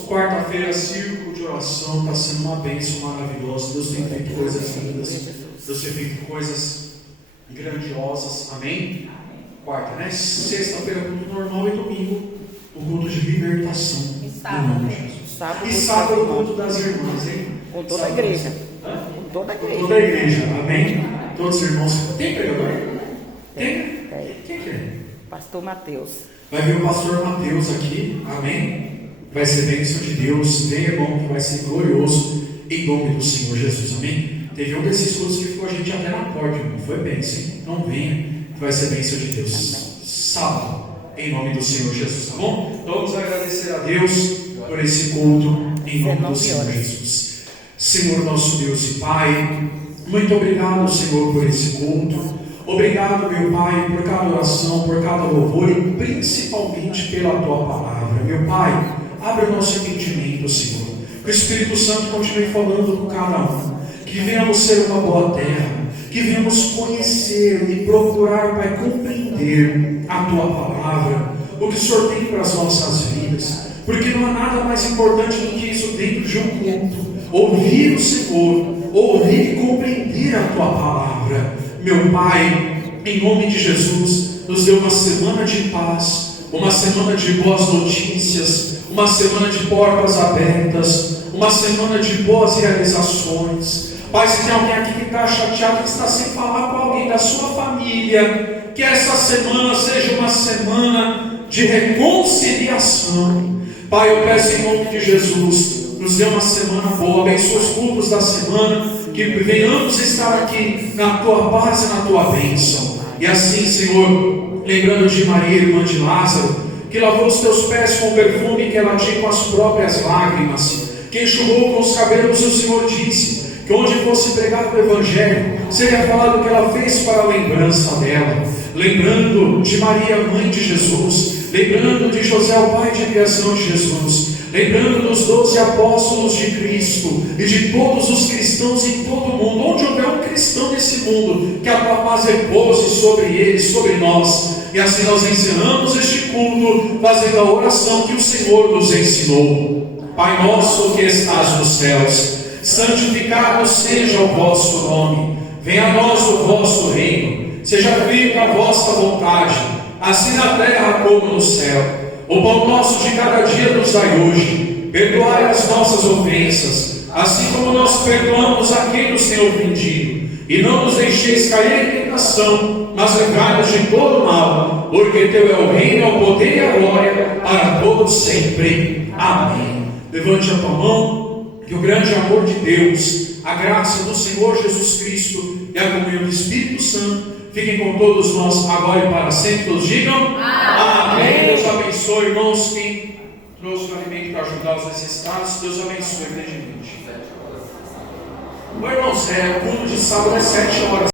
quarta-feira, círculo de oração. oração está sendo uma bênção maravilhosa. Deus tem feito coisas lindas. Deus tem feito coisas grandiosas. Amém? Quarta, né? Sexta-feira, culto normal, e domingo, o culto de libertação. Em nome de Jesus. E sábado, o culto das irmãs, hein? Com toda a igreja. Com toda a igreja. Toda a igreja, amém? Todos os irmãos. Tem pregador? Tem? Quem que é? Pastor Mateus. Vai vir o pastor Mateus aqui, amém? Vai ser bênção de Deus. Venha, irmão, que vai ser glorioso em nome do Senhor Jesus, amém? Teve um desses cultos que ficou a gente até na porta, irmão. Foi bênção, hein? Então venha, que vai ser bênção de Deus. Amém. Sábado, em nome do Senhor Jesus, tá bom? Então vamos agradecer a Deus por esse culto em nome do Senhor Jesus. Senhor nosso Deus e Pai, muito obrigado, Senhor, por esse culto. Obrigado, meu Pai, por cada oração, por cada louvor e principalmente pela Tua palavra. Meu Pai, abre o nosso entendimento, Senhor. Que o Espírito Santo continue falando com cada um. Que venhamos ser uma boa terra. Que venhamos conhecer e procurar, Pai, compreender a Tua palavra. O que o Senhor tem para as nossas vidas. Porque não há nada mais importante do que isso dentro de um culto. Ouvir o Senhor, ouvir e compreender a Tua palavra. Meu Pai, em nome de Jesus, nos dê uma semana de paz, uma semana de boas notícias, uma semana de portas abertas, uma semana de boas realizações. Pai, se tem alguém aqui que está chateado, que está sem falar com alguém da sua família, que essa semana seja uma semana de reconciliação. Pai, eu peço em nome de Jesus, nos dê uma semana boa, abençoe os cultos da semana, que venhamos estar aqui na Tua paz e na Tua bênção. E assim, Senhor, lembrando de Maria, irmã de Lázaro, que lavou os Teus pés com o perfume que ela tinha com as próprias lágrimas, que enxugou com os cabelos, o Senhor disse, que onde fosse pregado o Evangelho, seria falado o que ela fez para a lembrança dela. Lembrando de Maria, mãe de Jesus, lembrando de José, o pai de criação de Jesus, lembrando dos 12 apóstolos de Cristo e de todos os cristãos em todo o mundo. Onde houver um cristão nesse mundo, que a Tua paz repouse sobre eles, sobre nós. E assim nós encerramos este culto fazendo a oração que o Senhor nos ensinou. Pai nosso que estás nos céus, santificado seja o vosso nome. Venha a nós o vosso reino. Seja feita a vossa vontade, assim na terra como no céu. O pão nosso de cada dia nos dai hoje. Perdoai as nossas ofensas, assim como nós perdoamos a quem nos tem ofendido. E não nos deixeis cair em tentação, mas livrai-nos de todo mal, porque Teu é o reino, o poder e a glória, para todos sempre. Amém. Levante a tua mão, que o grande amor de Deus, a graça do Senhor Jesus Cristo e a comunhão do Espírito Santo fiquem com todos nós agora e para sempre. Todos digam amém. Deus abençoe, irmãos. Quem trouxe o alimento para ajudar os necessitados, Deus abençoe grandemente. Bom, irmãos, o culto de sábado é 7 horas.